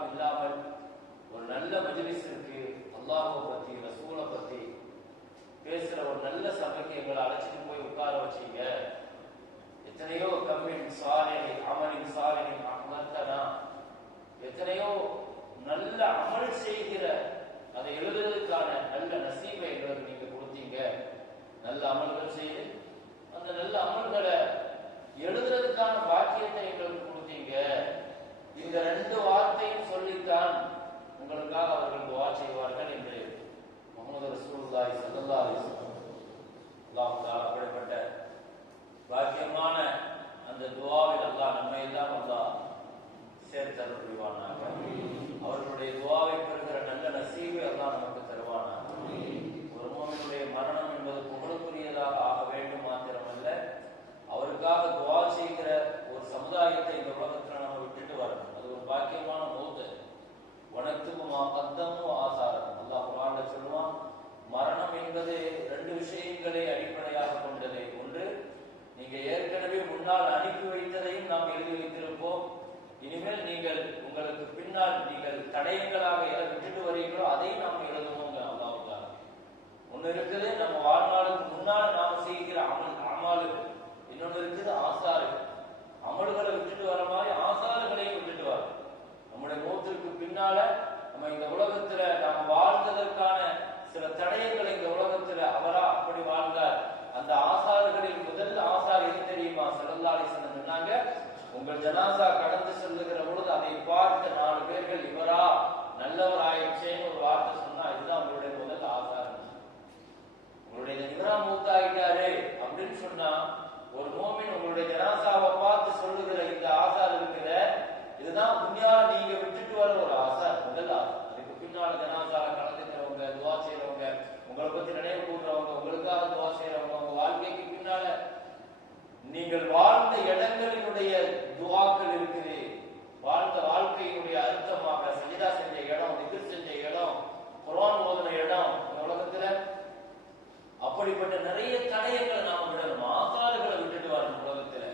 எல்லாம் இல்லாமல் ஒரு நல்ல மஜ்லிஸிற்கு அல்லாஹ்வை பத்தி ரசூலை பத்தி பேசுற ஒரு நல்ல சபைக்கு எங்களை அழைச்சிட்டு போய் உட்கார வச்சீங்க. எத்தனையோ கம்மின் சாலிஹி அமலின் சாலிஹின் அமர்த்தனா, எத்தனையோ நல்ல அமல் செய்கிற அதை எழுதுறதுக்கான நல்ல நசீபை எங்களுக்கு நீங்க கொடுத்தீங்க. நல்ல அமல்கள் செய்து அந்த நல்ல அமல்களை எழுதுறதுக்கான பாக்கியத்தை எங்களுக்கு கொடுத்தீங்க. இந்த ரெண்டு வார்த்தையும் சொல்லித்தான் உங்களுக்காக அவர்கள் துஆ செய்வார்கள் என்று முஹம்மது ரசூலுல்லாஹி ஸல்லல்லாஹு அலைஹி வஸல்லம் அல்லாஹ் தஆலா அப்படிப்பட்ட பாக்கியமான அந்த துஆவில் அல்லாஹ் நம்மை எல்லாம் அல்லாஹ் சேர்த்தருள் புரிவானாக. அவர்களுடைய துஆவை பெறுகிற நல்ல நசீபை அல்லாஹ் நமக்கு தருவானாக. ஒரு முஃமினுடைய மரணம் என்பது புகழுக்குரியதாக ஆக வேண்டும் மாத்திரமல்ல, அவருக்காக துஆ செய்கிற ஒரு சமுதாயத்தை இந்த உலகத்தில் நம்ம விட்டுட்டு வரணும். அது ஒரு பாக்கியமான மௌத். வனத்துக்குமா கத்தமும் ஆசாரம் அல்லாஹ் குர்ஆன்ல சொல்லுவான், மரணம் என்பது ரெண்டு விஷயங்களை அடிப்படையாக கொண்டது. ஒன்று, நீங்க ஏற்கனவே முன்னால் அனுப்பி வைத்ததையும் நாம் எழுதி வைத்திருப்போம். இனிமேல் நீங்கள் உங்களுக்கு பின்னால் நீங்கள் தடயங்களாக எதை விட்டுட்டு வரீங்களோ அதையும் நாம் எழுதுவோங்க. அல்லாஹ்வுக்காக ஒன்று இருக்குது நம்ம வாழ்நாளுக்கு முன்னால் நாம் செய்கிற அமலுக்கு, இன்னொன்று இருக்குது ஆசாறு. அமல்களை விட்டுட்டு வர மாதிரி ஆசாறுகளையும் விட்டுட்டு வர. நம்முடைய மௌத்திற்கு பின்னால நம்ம இந்த உலகத்துல நாம் வாழ்ந்ததற்கான சில தடயங்களை இந்த உலகத்துல அவரா அப்படி வாழ்ந்தார். அந்த ஆசாறுகளில் முதல் ஆசார் எது தெரியுமா? ஸல்லல்லாஹு அலைஹி வஸல்லம் சொன்னாங்க, உங்கள் ஜனாசா கடந்து செல்லுகிற பொழுது அதை பார்த்த 4 பேர்கள் இவரா நல்லவர் ஆயிடுச்சேன்னு ஒரு வார்த்தை சொன்னா இதுதான் உங்களுடைய முதல் ஆசார். உங்களுடைய இவரா மூத்தாயிட்டாரு அப்படின்னு சொன்னா ஒரு மோமின் உங்களுடைய ஜனாசாவை பார்த்து சொல்லுகிற இந்த ஆசார் இருக்கிற இதுதான் துன்யால நீங்க விட்டுட்டு வர ஒரு ஆசார், முதல் ஆசார். அதுக்கு பின்னால ஜனாசால கலந்துக்கிறவங்க, துஆ செய்யறவங்க, உங்களை பத்தி நினைவு கூடுறவங்க, உங்களுக்காக துஆ செய்யறவங்க, உங்க வாழ்க்கைக்கு பின்னால நீங்கள் வாழ்ந்த இடங்களினுடைய துஆக்கள் இருக்குது. வாழ்ந்த வாழ்க்கையினுடைய அர்த்தமாக சஜிதா செஞ்ச இடம், திக்ர் செஞ்ச இடம், குர்ஆன் ஓதுன இடம், இந்த உலகத்துல அப்படிப்பட்ட நிறைய தடயங்களை நாம விடணும். ஆசாறுகளை விட்டுட்டு வரணும். உலகத்துல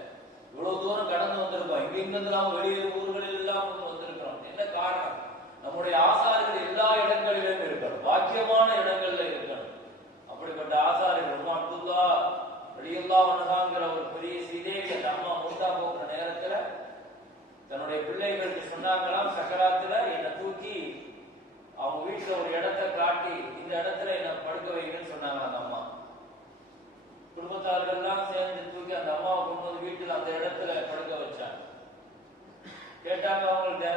இவ்வளவு தூரம் கடந்து வந்திருக்கோம். இங்கிருந்து நாம் வெளியே ஊர்களில் எல்லாம் வந்திருக்கிறோம். என்ன காரணம்? நம்முடைய ஆசாறுகள் எல்லா இடங்களிலும் இருக்கணும், பாக்கியமான இடங்கள்ல இருக்கணும். அப்படிப்பட்ட ஆசாறுகள் உம்மு அப்துல்லா ரலியல்லாஹு அன்ஹாங்கிற ஒரு பெரிய சீதேவி அந்த அம்மா மூத்தா போகிற நேரத்துல தன்னுடைய பிள்ளைகளுக்கு சொன்னாங்களாம், சக்கராத்துல என்னை தூக்கி அவங்க வீட்டுல ஒரு இடத்தை காட்டி இந்த இடத்துல என்ன படுக்க வைங்கன்னு சொன்னாங்க. அந்த அம்மா குடும்பத்தார்கள் எல்லாம் சேர்ந்து தூக்கி அந்த அம்மாவை கொண்டு வந்து வீட்டுல அந்த இடத்துல படுக்க வச்சாங்க. கேட்டாங்க அவங்கள்ட்ட,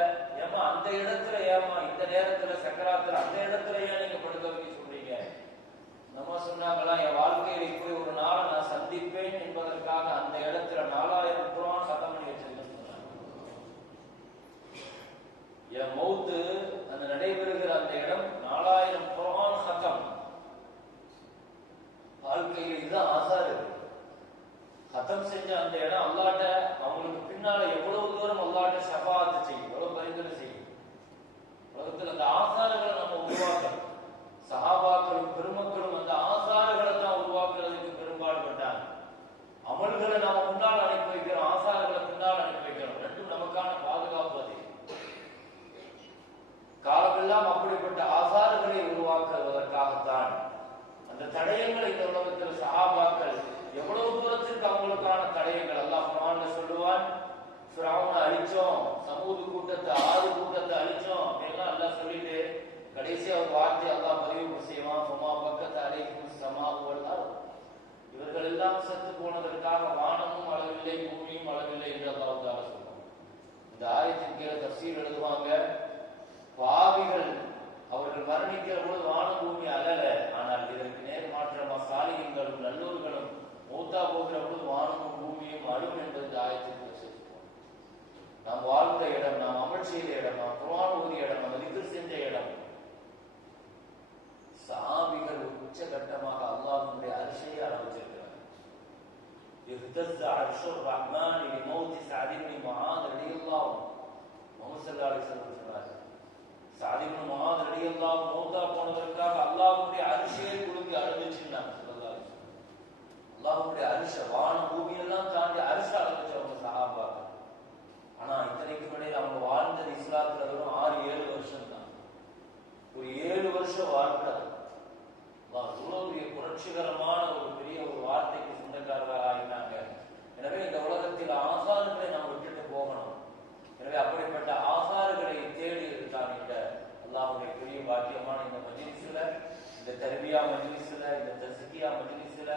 ஏமா அந்த இடத்துல ஏமா இந்த நேரத்துல சக்கராத்துல அந்த இடத்துல ஏன் நீங்க படுக்க வைக்க சொல்றீங்க? நம்ம சொன்னாங்களா, என் வாழ்க்கையில இப்படி ஒரு நாளை நான் சந்திப்பேன் என்பதற்காக அந்த இடத்துல 4000 குர்ஆன் சத்தம் பண்ணி வச்சிருக்கேன்னு சொன்னாங்க. என் மௌத்து அந்த நடைபெறுகிற அந்த இடம் 4000 குர்ஆன் சத்தம். வாழ்க்கையில் இதுதான் ஆசாரு. சத்தம் செஞ்ச அந்த இடம் அல்லாஹ்ட்ட அவங்களுக்கு பின்னால எவ்வளவு தூரம் அல்லாஹ்ட்ட ஷஃபாஅத் செய்யும், எவ்வளவு பரிந்துரை செய்யும். உலகத்தில் அந்த ஆசாறுகளை நம்ம உருவாக்கணும். சஹாபாக்களும் பெருமக்களும் அந்த ஆசாறுகளை தான் உருவாக்குறதுக்கு பெரும்பாடுபட்டாங்க. அமல்களை நாம முன்னால் அனுப்பி வைக்கிறோம், ஆசாறுகளை முன்னால் அனுப்பி வைக்கிறோம். ரெண்டும் நமக்கான பாதுகாப்பு. அது காலமெல்லாம் அப்படிப்பட்ட ஆசாறுகளை உருவாக்குவதற்காகத்தான் அந்த தடயங்களை இந்த உலகத்தில் சஹாபாக்கள் எவ்வளவு தூரத்திற்கு அவங்களுக்கான தடயங்கள் அல்லாஹ் குர்ஆன்ல சொல்லுவான். ஃபிரௌனை அழிச்சோம், சமூது கூட்டத்தை 6 கூட்டத்தை அழிச்சோம் எல்லாம் அல்லாஹ் சொல்லிட்டு கடைசியா ஒரு வார்த்தை அல்லாஹ் பதிவு செய்வான், சும்மா பக்கத்து அலைக்கும் சமாவுவல். இவர்கள் எல்லாம் செத்து போனதற்காக வானமும் அளவில்லை பூமியும் அளவில்லை என்று அல்லாஹ் தஆலா சொல்லுவான். இந்த ஆயத்தின் கீழே தஃசீர் எழுதுவாங்க, பாவிகள் அவர்கள் மரணிக்கிற பொழுது வானம் பூமி அழல, ஆனால் இதற்கு நேர் மாற்றமா சாலிஹீன்களும் நல்லோர்களும் மூத்தா போகிற பொழுது வானமும் பூமியும் அழும் என்பது இந்த ஆயத்திற்கு வச்சிருக்கோம். நாம் வாழ்ந்த இடம், நாம் அமல் செய்த இடம், நாம் குர்ஆன் ஓதிய இடம், நாம் திக்ர் செஞ்ச இடம். சஹாபிகள் உச்சகட்டமாக அல்லாஹ்வுடைய அரிசையை ஆரம்பிச்சிருக்கிறார். இஹ்தஸ்ஸ அர்ஷுர் ரஹ்மான் லிமௌத் சஅத் இப்னு முஆத் ரலியல்லாஹு முஹம்மது ஸல்லல்லாஹு அலைஹி வஸல்லம் சொன்னார், சஅத் இப்னு முஆத் ரலியல்லாஹு மௌத்தா போனதற்காக அல்லாஹ்வுடைய அரிசையை குலுங்கி அழுதுச்சுன்னாங்க ஸல்லல்லாஹு அலைஹி வஸல்லம். அல்லாஹ்வுடைய அரிச வானம் பூமி எல்லாம் தாண்டி அரிச அழுதுச்சவங்க சஹாபாக்கள். ஆனா இத்தனைக்கு இடையில அவங்க வாழ்ந்தது இஸ்லாத்துல வெறும் 6-7 அப்படிப்பட்ட ஆசாறுகளை தேடி இருக்காங்க. அல்லாஹ்வுடைய பெரிய பாக்கியமான இந்த மஜ்லிஸ்ல, இந்த தர்பியா மஜ்லிஸ்ல, இந்த தஸ்கியா மஜ்லிஸ்ல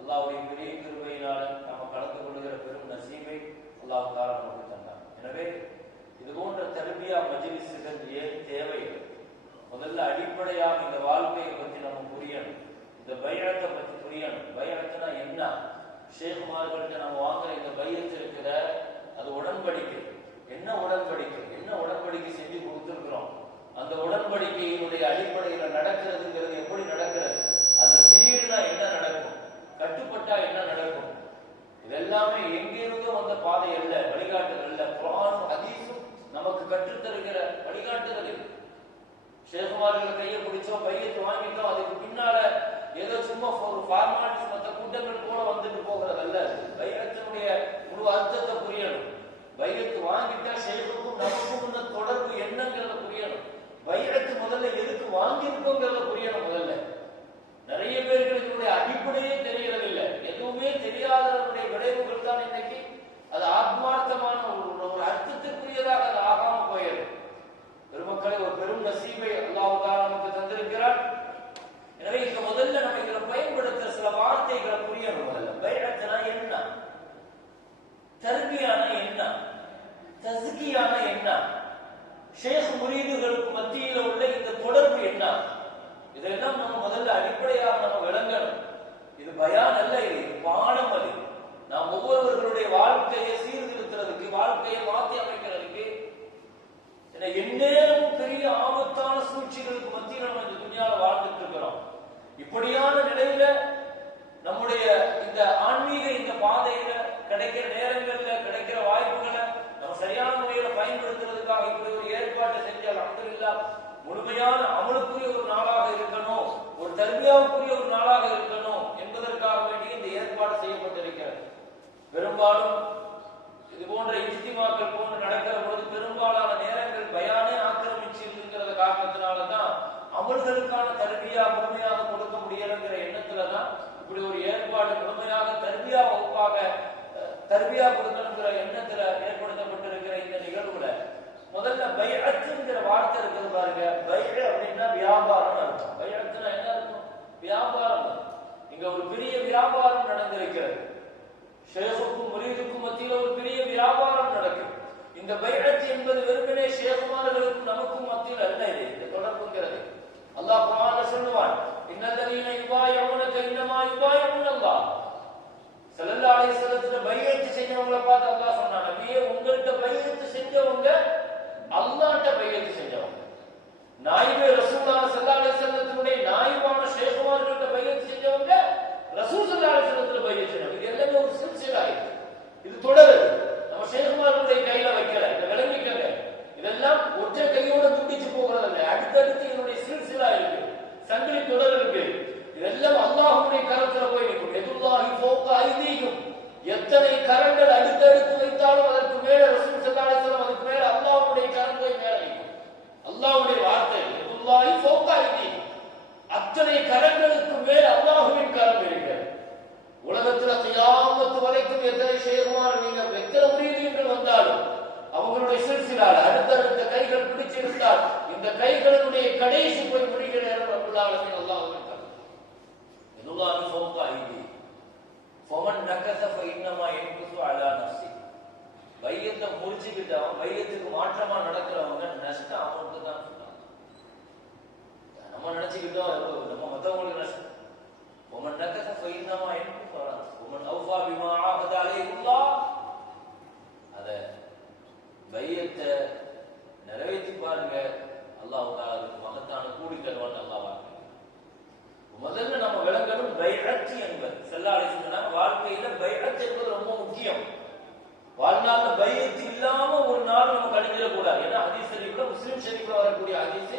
அல்லாஹ்வுடைய பெரிய கிருபையினால நாம கலந்து கொள்கிற பெரும் நசீபை அல்லாஹ் தஆலா நமக்கு தந்தார். எனவே இது போன்ற தர்பியா மஜ்லிஸ்கள் ஏன் தேவை? முதல்ல அடிப்படையாக இந்த வாழ்க்கையை பற்றி நம்ம புரியணும், இந்த பைஅத்தை பற்றி புரியணும். பைஅத்னா என்ன? ஷேகுமார்கள்ட்ட நம்ம வாங்குற இந்த பைஅத் இருக்கிற அது உடன்படிக்கை. என்ன உடன்படிக்கை? என்ன உடன்படிக்கை செஞ்சு கொடுத்துருக்கிறோம்? அந்த உடன்படிக்கையினுடைய அடிப்படையில நடக்கிறதுங்கிறது எப்படி நடக்கிறது? அது மீறினா என்ன நடக்கும்? கட்டுப்பட்டா என்ன நடக்கும்? இதெல்லாமே எங்கிருந்தோ வந்த பாதை அல்ல, வழிகாட்டுதல் அல்ல. குர்ஆனும் ஹதீஸும் நமக்கு கற்றுத்தருகிற வழிகாட்டுதல் இது. ஷேகுமார்கள் கையை பிடிச்சோம், பையத்தை வாங்கிட்டோம், அதுக்கு பின்னால ஏதோ சும்மா ஒரு ஃபார்மாலிட்டிஸ் மற்ற கூட்டங்கள் கூட வந்துட்டு போகிறது அல்ல. பையத்தினுடைய முழு அர்த்தத்தை புரியணும். பையத்து வாங்கிட்டா ஷேகுக்கும் நமக்கும் இந்த தொடர்பு என்னங்கிறத புரியணும். பையத்து முதல்ல எதுக்கு வாங்கியிருக்கோங்கிறத புரியணும். முதல்ல நிறைய பேருக்கு இதனுடைய அடிப்படையே தெரியறது இல்லை. எதுவுமே தெரியாதவருடைய விளைவுகள் தான் இன்னைக்கு அது ஆத்மார்த்தமான ஒரு அர்த்தத்திற்குரியதாக அது ஆகாம போயிடும். பெருமக்களை ஒரு பெரும் நசீபை அல்லாஹ் தஆலா நமக்கு தந்திருக்கிறார். எனவே இங்க முதல்ல நம்ம இதுல பயன்படுத்துற சில வார்த்தைகளை புரியணும். முதல்ல பைஅத்னா என்ன, தர்பியானா என்ன, தஸ்கியானா என்ன, ஷேக் முரீதுகளுக்கு மத்தியில உள்ள இந்த தொடர்பு என்ன, இதெல்லாம் நம்ம முதல்ல அடிப்படையாக நம்ம விளங்கணும். இது பயான் அல்ல, இது பாடம். அது நாம் ஒவ்வொருவர்களுடைய வாழ்க்கையை சீர்திருத்துறதுக்கு, வாழ்க்கையை மாற்றி அமைக்கிறதுக்கு, எந்நேரமும் பெரிய ஆபத்தான சூழ்ச்சிகளுக்கு மத்தியில் நம்ம இந்த துணியால வாழ்ந்துட்டு இருக்கிறோம். இப்படியான நிலையில நம்முடைய இந்த ஆன்மீக இந்த பாதையில கிடைக்கிற நேரங்கள்ல கிடைக்கிற வாய்ப்புகளை நம்ம சரியான முறையில பயன்படுத்துறதுக்காக இப்படி ஒரு ஏற்பாட்டை செஞ்சால் அல்ஹம்துலில்லாஹ் முழுமையான அமலுக்குரிய ஒரு நாளாக இருக்கணும், ஒரு தர்பியாவுக்குரிய ஒரு நாளாக இருக்கணும் என்பதற்காக வேண்டி இந்த ஏற்பாடு செய்யப்பட்டிருக்கிறது. பெரும்பாலும் இது போன்ற இஜ்திமாக்கள் போன்று நடக்கிற பொழுது பெரும்பாலான நேரங்கள் பயானே ஆக்கிரமிச்சு இருக்கிற காரணத்தினாலதான் அமல்களுக்கான தர்பியா முழுமையாக கொடுக்க முடியலைங்கிற எண்ணத்துலதான் இப்படி ஒரு ஏற்பாடு முழுமையாக தர்பியா வகுப்பாக தர்பியா கொடுக்கணுங்கிற எண்ணத்துல ஏற்படுத்தப்பட்டிருக்கிற இந்த நிகழ்வுல முதல்ல பைஅத்ங்கிற வார்த்தை இருக்குது பாருங்க. பைஅ அப்படின்னா வியாபாரம் அர்த்தம். பைஅத்னா என்ன அர்த்தம்? வியாபாரம். இங்க ஒரு பெரிய வியாபாரம் நடந்திருக்கிறது. ஷேகுக்கும் முரீதுக்கும் மத்தியில ஒரு பெரிய வியாபாரம் நடக்கும். இந்த பைஅத் என்பது வெறுமனே ஷேகுமார்களுக்கும் நமக்கும் மத்தியில் அல்ல. இது இந்த தொடர்புங்கிறது அல்லாஹ் குர்ஆன்ல சொல்லுவான், இன்னல்லதீன யுபாயிஊனக இன்னமா யுபாயிஊன அல்லாஹ். ஸல்லல்லாஹு அலைஹி வஸல்லம் பைஅத் செஞ்சவங்கள பார்த்து அல்லாஹ் சொன்னான், நபியே உங்கள்ட்ட பைஅத் செஞ்சவங்க அல்லாஹ்ட்ட பைஅத் செஞ்சவங்க. நாயிபே ரசூலுல்லாஹி ஸல்லல்லாஹு அலைஹி வஸல்லத்துடைய நாயிபான ஷேகுமார்கள்ட்ட பைஅத் செஞ்சவங்க ரசூல் ஸல்லல்லாஹு அலைஹி வஸல்லத்துல பைஅத் செஞ்சவங்க. இது எல்லாமே ஒரு சில்சிலா. இது தொடருது. நம்ம ஷேகுமார்களுடைய கையில வைக்கல. இத விளங்கிக்கங்க. இதெல்லாம் ஒற்றை கையோட துண்டிச்சு போகிறது இல்லை. அடுத்தடுத்து இதனுடைய சில்சிலா இருக்கு, சங்கிலி தொடர் இருக்கு. இதெல்லாம் அல்லாஹ்வுடைய கரத்துல போய் நிற்கும். யதுல்லாஹி ஃபௌக ஐதீஹிம். எத்தனை கரங்கள் அடுத்தடுத்து வைத்தாலும் அதற்கு மேல ரசூல் ஸல்லல்லாஹு அலைஹி வஸல்லம், அதுக்கு மேல அல்லாஹ்வுடைய கரம் போய் மேல நிற்கும். அல்லாஹ்வுடைய வார்த்தை யதுல்லாஹி ஃபௌக ஐதீஹிம். அத்தனை கரங்களுக்கு மேல் அல்லாஹ்வின் கரம் இருக்கிறது. உலகத்துல கியாமத் வரைக்கும் எத்தனை ஷேகுமார் நீங்க எத்தனை முரீதுகள் வந்தாலும் அவங்களுடைய சில்சிலால அடுத்தடுத்த கைகள் பிடிச்சிருந்தால் இந்த கைகளுடைய கடைசி போய் முடிகிற நேரம் ரப்பல் ஆலமீன் அல்லாஹ்வின் கரம். யதுல்லாஹி ஃபௌக ஐதீஹிம் ஃபமன் நகஸ ஃபஇன்னமா யன்குஸு அலா நஃப்ஸி. பையத்தை முறிச்சுக்கிட்டவன், பையத்துக்கு மாற்றமா நடக்கிறவங்க நஷ்டம் அவனுக்கு தான் சொன்னாங்க. நம்ம நினைச்சுக்கிட்டோம் நம்ம மற்றவங்களுக்கு நஷ்டம். ஃபமன் நகஸ ஃபஇன்னமா யன்குஸு அலா நஃப்ஸி வமன் அவ்ஃபா பிமா ஆஹத அலைஹில்லாஹ். அத பையத்தை நிறைவேற்றி பாருங்க, அல்லாஹ் தஆலா அதுக்கு மகத்தான கூலி தருவான். அல்லாஹ் முதல்ல நம்ம விளங்கணும் பைஅத் என்பது. ஸல்லல்லாஹு அலைஹி வஸல்லம் வாழ்க்கையில பைஅத் என்பது ரொம்ப முக்கியம். வாழ்நாள்ல பைஅத் இல்லாம ஒரு நாள் நம்ம கழிஞ்சிட கூடாது. ஏன்னா ஹதீஸ் ஷரீஃப்ல, முஸ்லிம் ஷரீஃப்ல வரக்கூடிய ஹதீஸ்,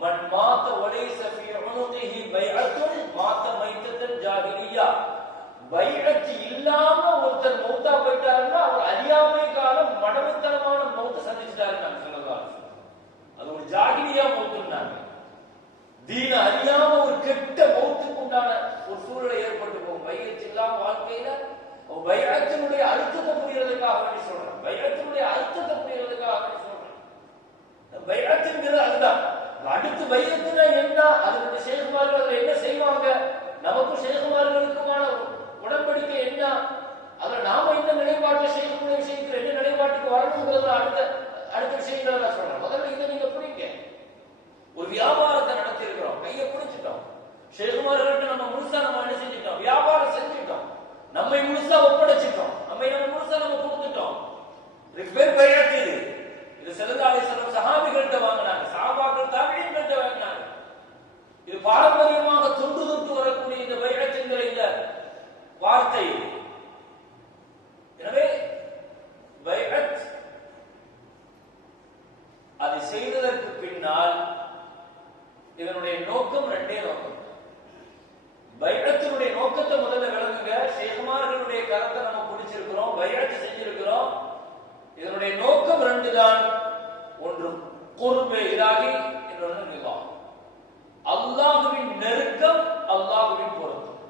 மன் மாத வலைஸ ஃபீ உனுகிஹி பைஅத்துன் மாத மைத்தத்தன் ஜாஹிலிய்யா. பைஅத் இல்லாம ஒருத்தர் மௌத்தா போயிட்டாருன்னா அவர் அறியாமை காலம் மடமைத்தனமான மௌத்தை சந்திச்சிட்டாருன்னு ஸல்லல்லாஹு அலைஹி வஸல்லம். அது ஒரு ஜாஹிலியா மௌத்துன்னாங்க. தீன அறியாம ஒரு கெட்ட மௌத்துக்கு உண்டான ஒரு சூழலை ஏற்பட்டு போகும். பைஅத் இல்லாம வாழ்க்கையில பைஅத்தினுடைய அர்த்தத்தை புரியறதுக்காக வேண்டி சொல்றேன். பைஅத்தினுடைய கொடுக்கறது அடுத்த அடுத்த விஷயங்களை நான் சொல்றேன். முதல்ல இதை நீங்க புரியுங்க. ஒரு வியாபாரத்தை நடத்தி இருக்கிறோம், கையை பிடிச்சிட்டோம். ஷேகுமார்கள்ட்ட நம்ம முழுசா நம்ம என்ன செஞ்சுட்டோம்? வியாபாரம் செஞ்சுட்டோம். நம்மை முழுசா ஒப்படைச்சிட்டோம். நம்ம முழுசா நம்ம கொடுத்துட்டோம். இதுக்கு பேர் பைஅத். இது ஸல்லல்லாஹு அலைஹி வஸல்லம் சஹாபிகள்ட்ட வாங்கினாங்க, சஹாபாக்கள் தாபிஈன்கள்ட்ட வாங்கினாங்க. இது பாரம்பரியமாக தொன்று தொட்டு வரக்கூடிய இந்த பைஅத் என்கிற இந்த வார்த்தை. எனவே பைஅத் அதை செய்ததற்கு பின்னால் இதனுடைய நோக்கம் ரெண்டே நோக்கம். பைஅத்தினுடைய நோக்கத்தை முதல்ல விளங்குங்க. ஷேகுமார்களுடைய கருத்தை நம்ம பிடிச்சிருக்கிறோம், பைஅத் செஞ்சிருக்கிறோம். இதனுடைய நோக்கம் ரெண்டு தான். ஒன்று குர்பே இலாஹி, இன்னொன்று நிவா. அல்லாஹ்வின் நெருக்கம், அல்லாஹ்வின் பொருத்தம்.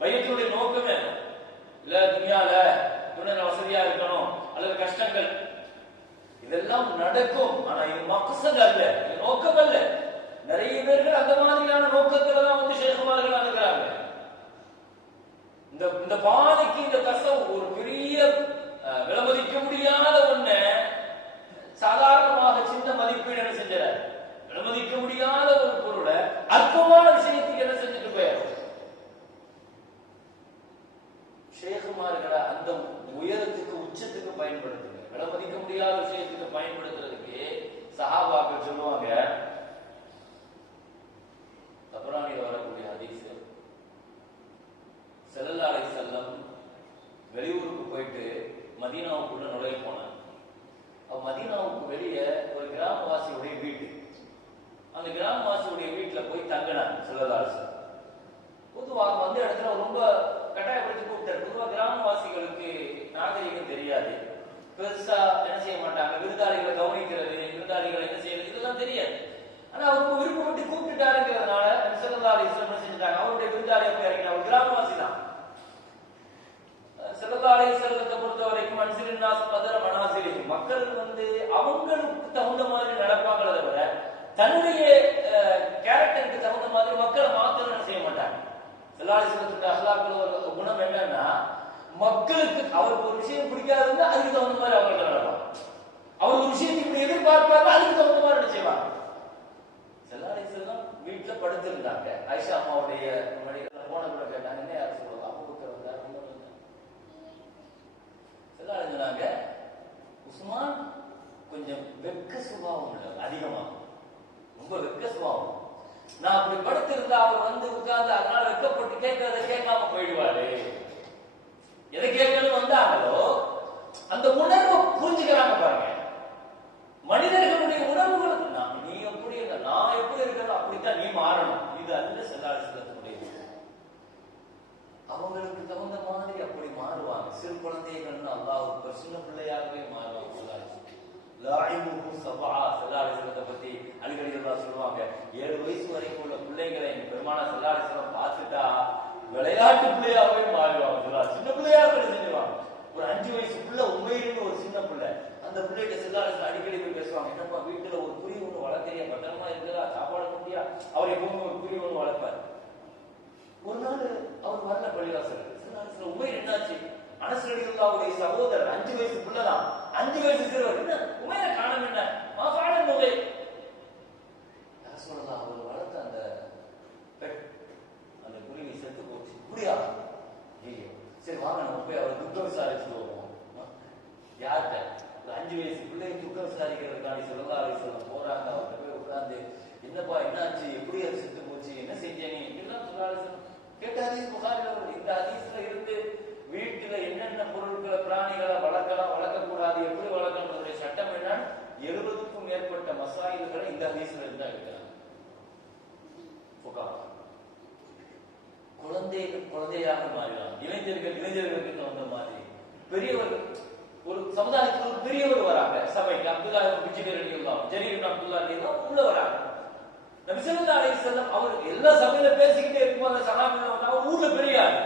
பைஅத்தினுடைய நோக்கமே இல்ல துனியால துனியால வசதியா இருக்கணும் அல்லது கஷ்டங்கள் இதெல்லாம் நடக்கும். ஆனா இது மக்சத் அல்ல, இது நோக்கம் அல்ல. நிறைய பேர்கள் அந்த மாதிரியான நோக்கத்துல தான் வந்து ஷேகுமார்கள் அணுகிறாங்க. இந்த பாதைக்கு இந்த கஷ்டம் ஒரு பெரிய விலமதிக்க முடியாத ஒண்ண சாதாரணமாக சின்ன மதிப்பீடு என்ன செஞ்சார்? விலமதிக்க முடியாத ஒரு பொருளை அற்பமான விஷயத்துக்கு என்ன செஞ்சுட்டு போயிடும். ஷேகுமார்களை அந்த உயரத்துக்கு உச்சத்துக்கு பயன்படுத்துங்க. விலமதிக்க முடியாத விஷயத்துக்கு பயன்படுத்துறதுக்கு சஹாபாக்கள் சொல்லுவாங்க. தபரானில வரக்கூடிய ஹதீஸ், ஸல்லல்லாஹு அலைஹி வஸல்லம் வெளியூருக்கு போயிட்டு மதீனாவுக்குள்ள நுழைய போனாங்க. மதீனாவுக்கு வெளியே ஒரு கிராமவாசியுடைய வீட்டு, அந்த கிராமவாசியுடைய வீட்டுல போய் தங்கினாங்க ஸல்லல்லாஹு அலைஹி வஸல்லம். பொதுவாக வந்து இடத்துல ரொம்ப கட்டாயப்படுத்தி கூப்பிட்டாரு. பொதுவாக கிராமவாசிகளுக்கு நாகரிகம் தெரியாது, பெருசா என்ன செய்ய மாட்டாங்க, விருந்தாளிகளை கவனிக்கிறது, விருந்தாளிகளை என்ன செய்யறது இதெல்லாம் தெரியாது. ஆனா அவருக்கு விருப்பப்பட்டு கூப்பிட்டுட்டாருங்கிறதுனால ஸல்லல்லாஹு அலைஹி வஸல்லம் என்ன செஞ்சுட்டாங்க, அவருடைய விருந்தாளியை போய் இறங்கினா. ஒரு கிராமவாசி தான். ஸல்லல்லாஹு அலைஹி வஸல்லத்தை பொறுத்த வரைக்கும் அன்சிரின் நாஸ் கதர மனாசிலிஹிம், மக்கள் வந்து அவங்களுக்கு தகுந்த மாதிரி நடப்பாங்களே தவிர தன்னுடைய கேரக்டருக்கு தகுந்த மாதிரி மக்களை மாத்தணும் செய்ய மாட்டாங்க. ஸல்லல்லாஹு அலைஹி வஸல்லத்துடைய அஹ்லாக்குல குணம் என்னன்னா, மக்களுக்கு அவருக்கு ஒரு விஷயம் பிடிக்காதுன்னா அதுக்கு தகுந்த மாதிரி அவங்க நடப்பாங்க. அவர் ஒரு விஷயத்தை இப்படி எதிர்பார்ப்பாங்க, அதுக்கு தகுந்த மாதிரி என்ன செய்வாங்க. ஸல்லல்லாஹு அலைஹி வஸல்லம் வீட்டுல படுத்திருந்தாங்க. ஆயிஷா அம்மாவுடைய போன கூட கேட்டாங்க, என்ன யார் சொல்லுவாங்க, அபூபக்கர் வந்தார். சொன்னாங்க, உஸ்மான் கொஞ்சம் வெக்க சுபாவம் உள்ளவர், அதிகமா ரொம்ப வெக்க சுபாவம். நான் அப்படி படுத்திருந்தா அவர் வந்து உட்கார்ந்து அதனால வெக்கப்பட்டு கேட்கறத கேட்காம போயிடுவாரு. எதை கேட்கணும் வந்தாங்களோ அந்த உணர்வை புரிஞ்சுக்கிறாங்க பாருங்க. மனிதர்களுடைய உணர்வுகளுக்கு நீ எப்படி இருக்க, நான் எப்படி இருக்கணும் அப்படித்தான் நீ மாறணும். இது அல்ல ஸல்லல்லாஹு அலைஹி வஸல்லம். அவங்களுக்கு தகுந்த மாதிரி அப்படி மாறுவாங்க. சிறு குழந்தைகள் அல்லாஹ்வுக்கு சின்ன பிள்ளையாகவே மாறுவாங்க. லாயிமுஹு சபஆ, ஸல்லல்லாஹு அலைஹி வஸல்லம் பத்தி அலிகடி ரலியல்லாஹு சொல்லுவாங்க, 7 வயசு வரைக்கும் உள்ள பிள்ளைகளை பெருமானார் ஸல்லல்லாஹு அலைஹி வஸல்லம் பார்த்துட்டா விளையாட்டு பிள்ளையாகவே மாறுவாங்க. சின்ன பிள்ளையாக செஞ்சுருவாங்க. ஒரு 5 வயசு பிள்ளை உண்மையிலேயே ஒரு சின்ன பிள்ளை, அந்த பிள்ளைகிட்ட ஸல்லல்லாஹு அலைஹி வஸல்லம் அடிக்கடி போய் பேசுவாங்க, என்னப்பா வீட்டுல ஒரு குருவி ஒண்ணு வளர்க்கறியா, பத்திரமா இருக்குதா, சாப்பாடு முடியா, அவர் எப்பவுமே ஒரு குருவி ஒண்ணு வளர்ப்பார். ஒரு நாள் அவர் வரல பள்ளிவாசல். உமைர் என்னாச்சு, அனஸ் ரலியல்லாஹுடைய சகோதரர் 5 வயசு பிள்ளைதான், 5 வயசு சிறுவர், என்ன உமைரை காணோம், என்ன மாஃபாலன் உமை ரசூலுல்லாஹ் அவர் வளர்த்த அந்த பெட், அந்த குருவி செத்து போச்சு. இப்படியா? சரி வாங்க நம்ம போய் அவர் துக்கம் விசாரிச்சு வருவோம். யார்கிட்ட? 5 வயசு பிள்ளை துக்கம் விசாரிக்கிறதுக்காண்டி ஸல்லல்லாஹு அலைஹி வஸல்லம் போறாங்க. அவர்கிட்ட போய் உட்கார்ந்து, என்னப்பா என்னாச்சு, எப்படி அது செத்து போச்சு, என்ன செஞ்ச நீ எல்லாம் ஸல்லல்லாஹு அலைஹி வஸல்லம் கேட்ட ஹதீஸ் புகாரில வருது. இந்த ஹதீஸ்ல இருந்து வீட்டுல என்னென்ன பொருட்களை பிராணிகளை வளர்க்கலாம், வளர்க்கக்கூடாது, எப்படி வளர்க்கணுடைய சட்டம் என்னன்னு 70க்கும் மேற்பட்ட மசாயில்களை இந்த ஹதீஸ்ல இருந்தா இருக்கிறாங்க. குழந்தையாக மாறினார். இளைஞர்களுக்கு தகுந்த மாதிரி பெரியவர்கள், ஒரு சமுதாயத்தில் ஒரு பெரியவர் வராங்க சபைக்கு. அப்துல்லா பிஜிபர் ரலியல்லாஹு, ஜரீர் அப்துல்லா ரலியல்லாஹு உள்ள வராங்க. நபி ஸல்லல்லாஹு அலைஹி வஸல்லம் அவர் எல்லா சபையில பேசிக்கிட்டே இருக்கும்போது சஹாபிகள் வந்தா, ஊர்ல பெரிய ஆள்,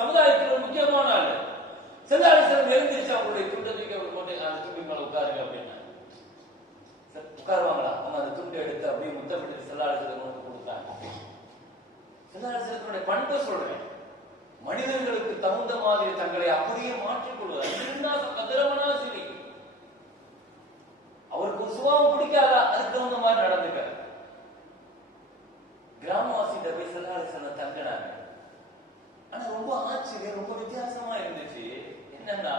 சமுதாயத்தில் ஒரு முக்கியமான ஆள். ஸல்லல்லாஹு அலைஹி வஸல்லம் எழுந்திருச்சு அவங்களுடைய துண்டத்துக்கு அவர் போட்டு அந்த துண்டு மேல உட்காருங்க அப்படின்னா உட்காருவாங்களா? அவங்க அந்த துண்டை எடுத்து அப்படியே முத்தமிட்டு ஸல்லல்லாஹு அலைஹி வஸல்லம் கொடுத்தாங்க. ஸல்லல்லாஹு அலைஹி வஸல்லமுடைய பண்பை சொல்றேன். மனிதர்களுக்கு தகுந்த மாதிரி தங்களை அப்படியே மாற்றிக்கொள்வது. அவருக்கு சுபாவம் பிடிக்காதா, அதுக்கு தகுந்த மாதிரி நடந்துக்க. கிராமவாசிட்ட போய் ஸல்லல்லாஹு அலைஹி வஸல்லம் தங்கினாங்க. ஆனா ரொம்ப ஆச்சரியம், ரொம்ப வித்தியாசமா இருந்துச்சு. என்னன்னா,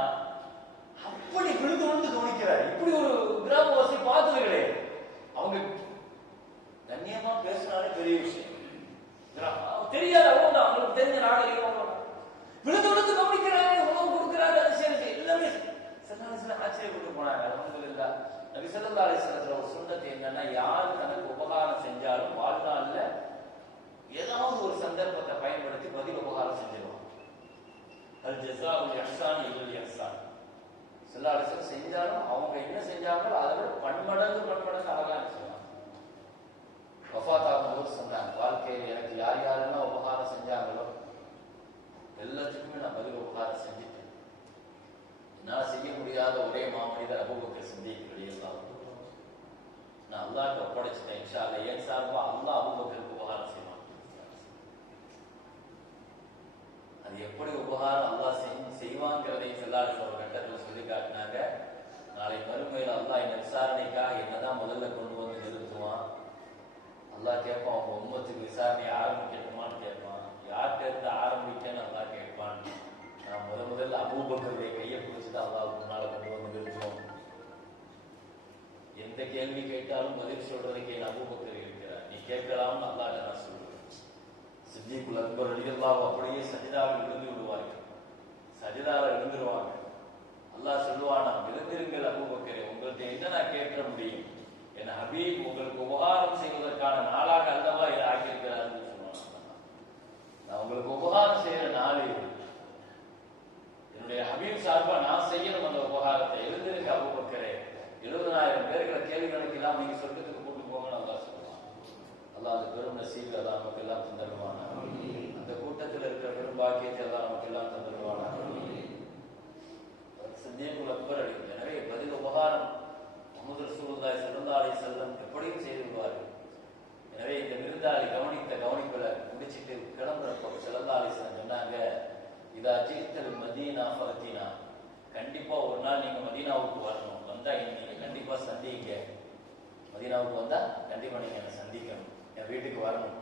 அப்படி விழுந்து விழுந்து கவனிக்கிறார். இப்படி ஒரு கிராமவாசி பார்த்தது கிடையாது. அவங்க கண்ணியமா பேசினாலே பெரிய விஷயம் தெரியாது. அவ்வளவுதான், அவங்களுக்கு தெரிஞ்ச நாகரிகம். விழுந்து விழுந்து கவனிக்கிறாங்க, உணவு கொடுக்கிறாங்க, அது சரி எல்லாமே. ஸல்லல்லாஹு அலைஹி வஸல்லம் ஆச்சரியப்பட்டு போனாங்க. அல்ஹம்துலில்லாஹ். நபி ஸல்லல்லாஹு அலைஹி வஸல்லம் ஒரு சுன்னத்து என்னன்னா, யார் தனக்கு உபகாரம் செஞ்சாலும் வாழ்நாள்ல ஏதாவது ஒரு சந்தர்ப்பத்தை பயன்படுத்தி பதில் உபகாரம் செஞ்சிருவாங்க. அல் ஜஸாஉல் இஹ்சான் இல்லல் இஹ்சான். ஸல்லல்லாஹு அலைஹி வஸல்லம் செஞ்சாலும் அவங்க என்ன செஞ்சாங்களோ அதை விட பன்மடங்கு அழகா செய்வாங்க. வஃபாத்தாகும்போது சொன்னாங்க, வாழ்க்கையில் எனக்கு யார் யாரெல்லாம் உபகாரம் செஞ்சாங்களோ எல்லாத்துக்குமே நான் பதில் உபகாரம் செஞ்சுட்டேன். நான் செய்ய முடியாத ஒரே மாமனிதர் அபூபக்கர் சித்திக் ரலியல்லாஹு அன்ஹு. நான் அல்லாஹ்க்கு ஒப்படைச்சிட்டேன். இன்ஷா அல்லாஹ் என் சார்பா அல்லாஹ் அபூபக்கருக்கு உபகாரம் செய்வான். அது எப்படி உபகாரம் அல்லாஹ் செய்வாங்கிறதை ஸல்லல்லாஹு அலைஹி வஸல்லம் ஒரு கட்டத்தில் சொல்லி காட்டினாங்க. நாளை மறுமையில் அல்லாஹ் என்ன விசாரணைக்காக என்னதான் முதல்ல கொண்டு வந்து நிறுத்துவான். அல்லாஹ் கேட்பான், உங்க உம்மத்துக்கு விசாரணையை ஆரம்பிக்கட்டுமான்னு கேட்பான். யார்கிட்ட இருந்து ஆரம்பிக்கன்னு அல்லாஹ் கேட்பான். நான் முதல்ல அபூபக்கருடைய கையை பிடிச்சிட்டு அல்லாஹ்வுக்கு முன்னால கொண்டு வந்து நிறுத்துவோம். எந்த கேள்வி கேட்டாலும் பதில் சொல்றதுக்கு என் அபூபக்கர் இருக்கிறார், நீ கேட்கலாம்னு அல்லாஹ் நான் சொல்றேன். சித்திக்குல் அக்பர் ரலியல்லாஹு அப்படியே சஜிதாவில் விழுந்து விடுவார்கள். சஜிதாவில் விழுந்துருவாங்க. அல்லாஹ் சொல்லுவானா, விழுந்திருங்கள் அபூபக்கரே, உங்கள்கிட்ட என்ன நான் கேட்க முடியும்? என் ஹபீப் உங்களுக்கு உபகாரம் செய்வதற்கான நாளாக அல்லவா இதை ஆக்கியிருக்கிறார்கள் சொல்லுவாங்க. நான் உங்களுக்கு உபகாரம் செய்யற நாள் இது. என்னுடைய ஹபீப் சார்பா நான் செய்யணும் அந்த உபகாரத்தை. எழுந்திருக்க அபூபக்கரே, 70,000 பேர்களை கேள்வி கணக்கு இல்லாம நீங்க சொர்க்கத்துக்கு கூட்டு போங்கன்னு அல்லாஹ் சொல்லுவான். அல்லாஹ் அந்த பெரும் நசீப் அல்லாஹ் நமக்கு எல்லாம் தந்துடுவானா. அந்த கூட்டத்தில் இருக்கிற பெரும் பாக்கியத்தை எல்லாம் நமக்கு எல்லாம் தந்துடுவானா. சித்திக்குல் அக்பர் அடி. எனவே பதில் உபகாரம் முஹம்மது ரசூலுல்லாஹி ஸல்லல்லாஹு அலைஹி வஸல்லம் எப்படியும் செய்து விடுவார்கள். எனவே இந்த விருந்தாளி கவனித்த கவனிப்புல முடிச்சுட்டு கிளம்புறப்போ ஸல்லல்லாஹு அலைஹி வஸல்லம் சொன்னாங்க, இதா ஜித்தல் மதீனா ஃபஅதீனா, கண்டிப்பா ஒரு நாள் நீங்க மதீனாவுக்கு வரணும். வந்தா நீங்க கண்டிப்பா சந்திங்க. மதீனாவுக்கு வந்தா கண்டிப்பா நீங்க என்ன சந்திக்கணும், என் வீட்டுக்கு வரணும்.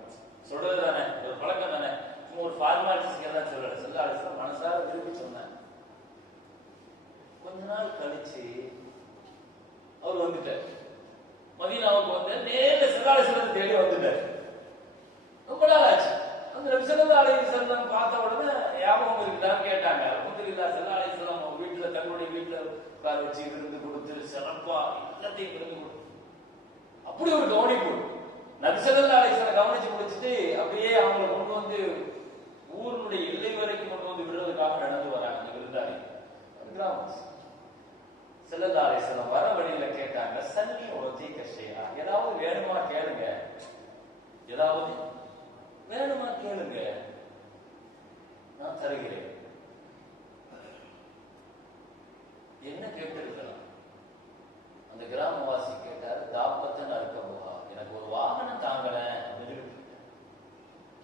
சொல்றது தானே, ஒரு பழக்கம் தானே, சும்மா ஒரு ஃபார்மாலிட்டிஸ்க்கு தான் சொல்லல. ஸல்லல்லாஹு அலைஹி வஸல்லம் மனசார விரும்பி சொன்னாங்க. கொஞ்ச நாள் கழிச்சு அவர் வந்துட்டார். மதீனாவுக்கு வந்து நேர ஸல்லல்லாஹு அலைஹி வஸல்லம் தேடி வந்துட்டார். ரொம்ப நாள் ஆச்சு. அந்த நபி ஸல்லல்லாஹு அலைஹி வஸல்லம் பார்த்த உடனே ஞாபகம் இருக்குதான்னு கேட்டாங்க. அல்ஹம்துலில்லாஹ் ஸல்லல்லாஹு அலைஹி வஸல்லம் அவங்க வீட்டுல தங்களுடைய வீட்டுல உட்கார வச்சு விருந்து கொடுத்து சிறப்பா எல்லாத்தையும் விருந்து கொடுத்து அப்படி ஒரு கவனிப்பு. நபி ஸல்லல்லாஹு அலைஹி வஸல்லம் கவனிச்சு முடிச்சுட்டு அப்படியே அவங்களை கொண்டு வந்து ஊருடைய எல்லை வரைக்கும் கொண்டு வந்து விடுறதுக்காக நடந்து வராங்க அந்த விருந்தாளி. கிராமம் ஸல்லல்லாஹு அலைஹி வஸல்லம் வர வழியில கேட்டாங்க, சல்லி உதீக ஷைஆ, ஏதாவது வேணுமா கேளுங்க, ஏதாவது வேணுமா கேளுங்க, நான் தருகிறேன். என்ன கேட்டிருக்கலாம்? அந்த கிராமவாசி கேட்டார், தாப்பத்தன் அறுக்க போகா, எனக்கு ஒரு வாகனம் தாங்கல,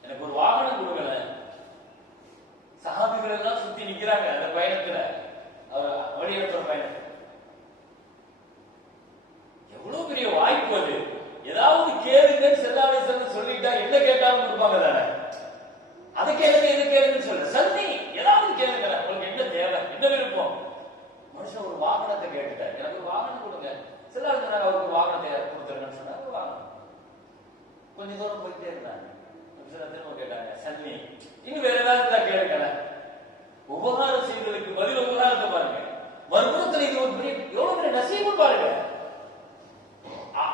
எனக்கு ஒரு வாகனம் கொடுக்கல. சஹாபிகள் எல்லாம் சுத்தி நிக்கிறாங்க அந்த பயணத்துல, அவர் வழியனுப்புற பயணம். எவ்வளவு பெரிய வாய்ப்பு அது. ஏதாவது கேளுங்கன்னு ஸல்லல்லாஹு அலைஹி வஸல்லம் சொல்லிட்டா என்ன கேட்டாலும் கொடுப்பாங்க தானே. அதை கேளுங்க இது கேளுங்கன்னு சொல்ல, சன்னி ஏதாவது கேளுங்க, உங்களுக்கு என்ன தேவை, என்ன விருப்பம். மனுஷன் ஒரு வாகனத்தை கேட்டுட்டார், எனக்கு ஒரு வாகனம் கொடுங்க. ஸல்லல்லாஹு அலைஹி வஸல்லம் அவருக்கு வாகனத்தை கொடுத்துருங்கன்னு சொன்னாங்க. வாகனம் கொஞ்ச தூரம் போயிட்டே இருந்தாங்க. திரும்ப கேட்டாங்க, சன்னி இன்னும் வேற ஏதாவது இருந்தா கேளுங்க. உபகாரம் செய்வதற்கு பதில் உபகாரத்தை பாருங்க. மறுபுறத்தில் இது ஒரு பெரிய எவ்வளவு பெரிய நசீபு பாருங்க.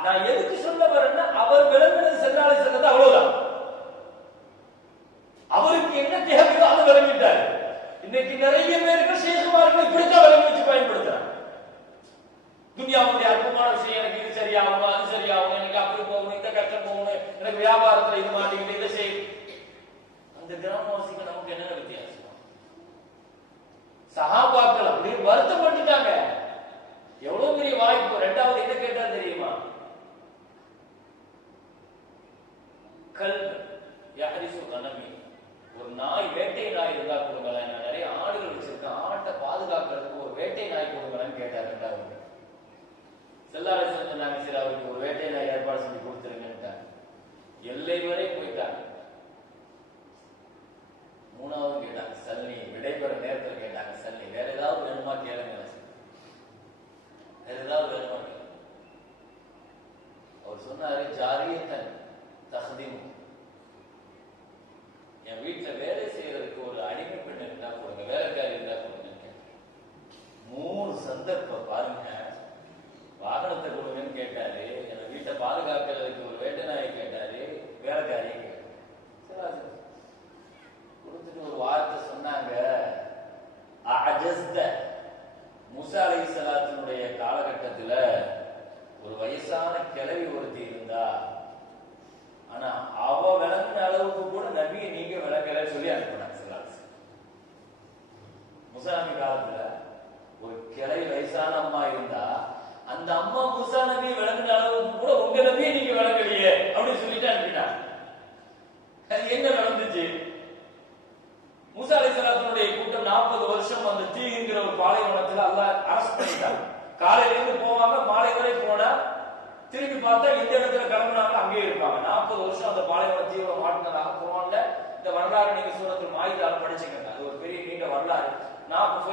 நான் எதுக்கு சொல்ல வரேன்னா, அவர் விளங்கினது ஸல்லல்லாஹு அலைஹி வஸல்லம் அவ்வளவுதான். அவருக்கு என்ன தேவையோ அதை விளங்கிட்டார். இன்னைக்கு நிறைய பேருக்கு ஷேகுமார்கள் இப்படித்தான் விளங்கி வச்சு பயன்படுத்துறாங்க. துன்யாவுடைய அற்புதமான விஷயம், எனக்கு இது சரியாகும், அது சரியாகும், எனக்கு அப்படி போகணும், இந்த கஷ்டம் போகணும், எனக்கு வியாபாரத்துல இது மாட்டேங்குது, இதை செய்யும். அந்த கிராமவாசிகள் நமக்கு என்ன வித்தியாசம்? சஹாபாக்கள் அப்படி வருத்தப்பட்டுட்டாங்க. எவ்வளவு பெரிய வாய்ப்பு. ரெண்டாவது என்ன கேட்டா தெரியுமா? கல்ப் யஹரிசு கனமி, ஒரு நாய், வேட்டை நாய் இருந்தா கொடுங்களேன், நான் நிறைய ஆடுகள் வச்சிருக்கேன், ஆட்டை பாதுகாக்கிறதுக்கு ஒரு வேட்டை நாய் கொடுங்களேன்னு கேட்டார். ரெண்டாவது செல்லாலை சொன்னாங்க, சரி அவருக்கு ஒரு வேட்டை நாய் ஏற்பாடு செஞ்சு கொடுத்துருங்கன்ட்டாங்க. எல்லை வரை போயிட்டாங்க. மூணாவது கேட்டாங்க, சல்லி விடைபெற நேரத்தில் கேட்டாங்க, சல்லி வேற ஏதாவது வேணுமா கேளுங்க, வேற ஏதாவது வேணுமா கேளுங்க. அவர் சொன்னாரு, ஜாரியத்தன் தஹதீம், என் வீட்டுல வேலை செய்யறதுக்கு ஒரு அடிமை பெண் இருந்தா கொடுங்க, வேலைக்காரி இருந்தா கொடுங்க. 3 சந்தர்ப்பம் பாருங்க. வாகனத்தை கொடுங்கன்னு கேட்டாரு, என் வீட்டை பாதுகாக்கிறதுக்கு ஒரு வேட்டை நாயை கேட்டாரு, வேலைக்காரியை கேட்டாரு. கொடுத்துட்டு ஒரு வார்த்தை சொன்னாங்க, அஜஸ்த. மூசா அலைஹிஸ்ஸலாத்தினுடைய காலகட்டத்துல ஒரு வயசான கிழவி ஒருத்தி இருந்தா, ஆனா அவ விளங்குன அளவுக்கு கூட நபியை நீங்க விளக்கல சொல்லி அனுப்பினாங்க. மூசா நபி காலத்துல ஒரு கிளை வயசான அம்மா இருந்தா, அந்த அம்மா மூசா நபியை விளங்குன அளவுக்கு கூட உங்க நபியை நீங்க விளங்கலையே அப்படின்னு சொல்லிட்டு அனுப்பினாங்க. அது என்ன நடந்துச்சு? மூசா அலைஹிஸ்ஸலாத்துடைய கூட்டம் 40 வருஷம் அந்த தீங்கிற ஒரு பாலைவனத்துல அல்லாஹ் அரஸ்ட் பண்ணிட்டாங்க. காலையில இருந்து போவாங்க, மாலை வரை போனா திரும்பி பார்த்தா எந்த இடத்துல கிளம்புனாங்க அங்கேயே இருப்பாங்க. 40 வருஷம் அந்த பாலைவன தீவிர மாட்டினதாக குர்ஆன்ல இந்த வரலாறு நீங்க சூரத்துல் மாயிதால படிச்சுக்கங்க. அது ஒரு பெரிய நீண்ட வரலாறு. 40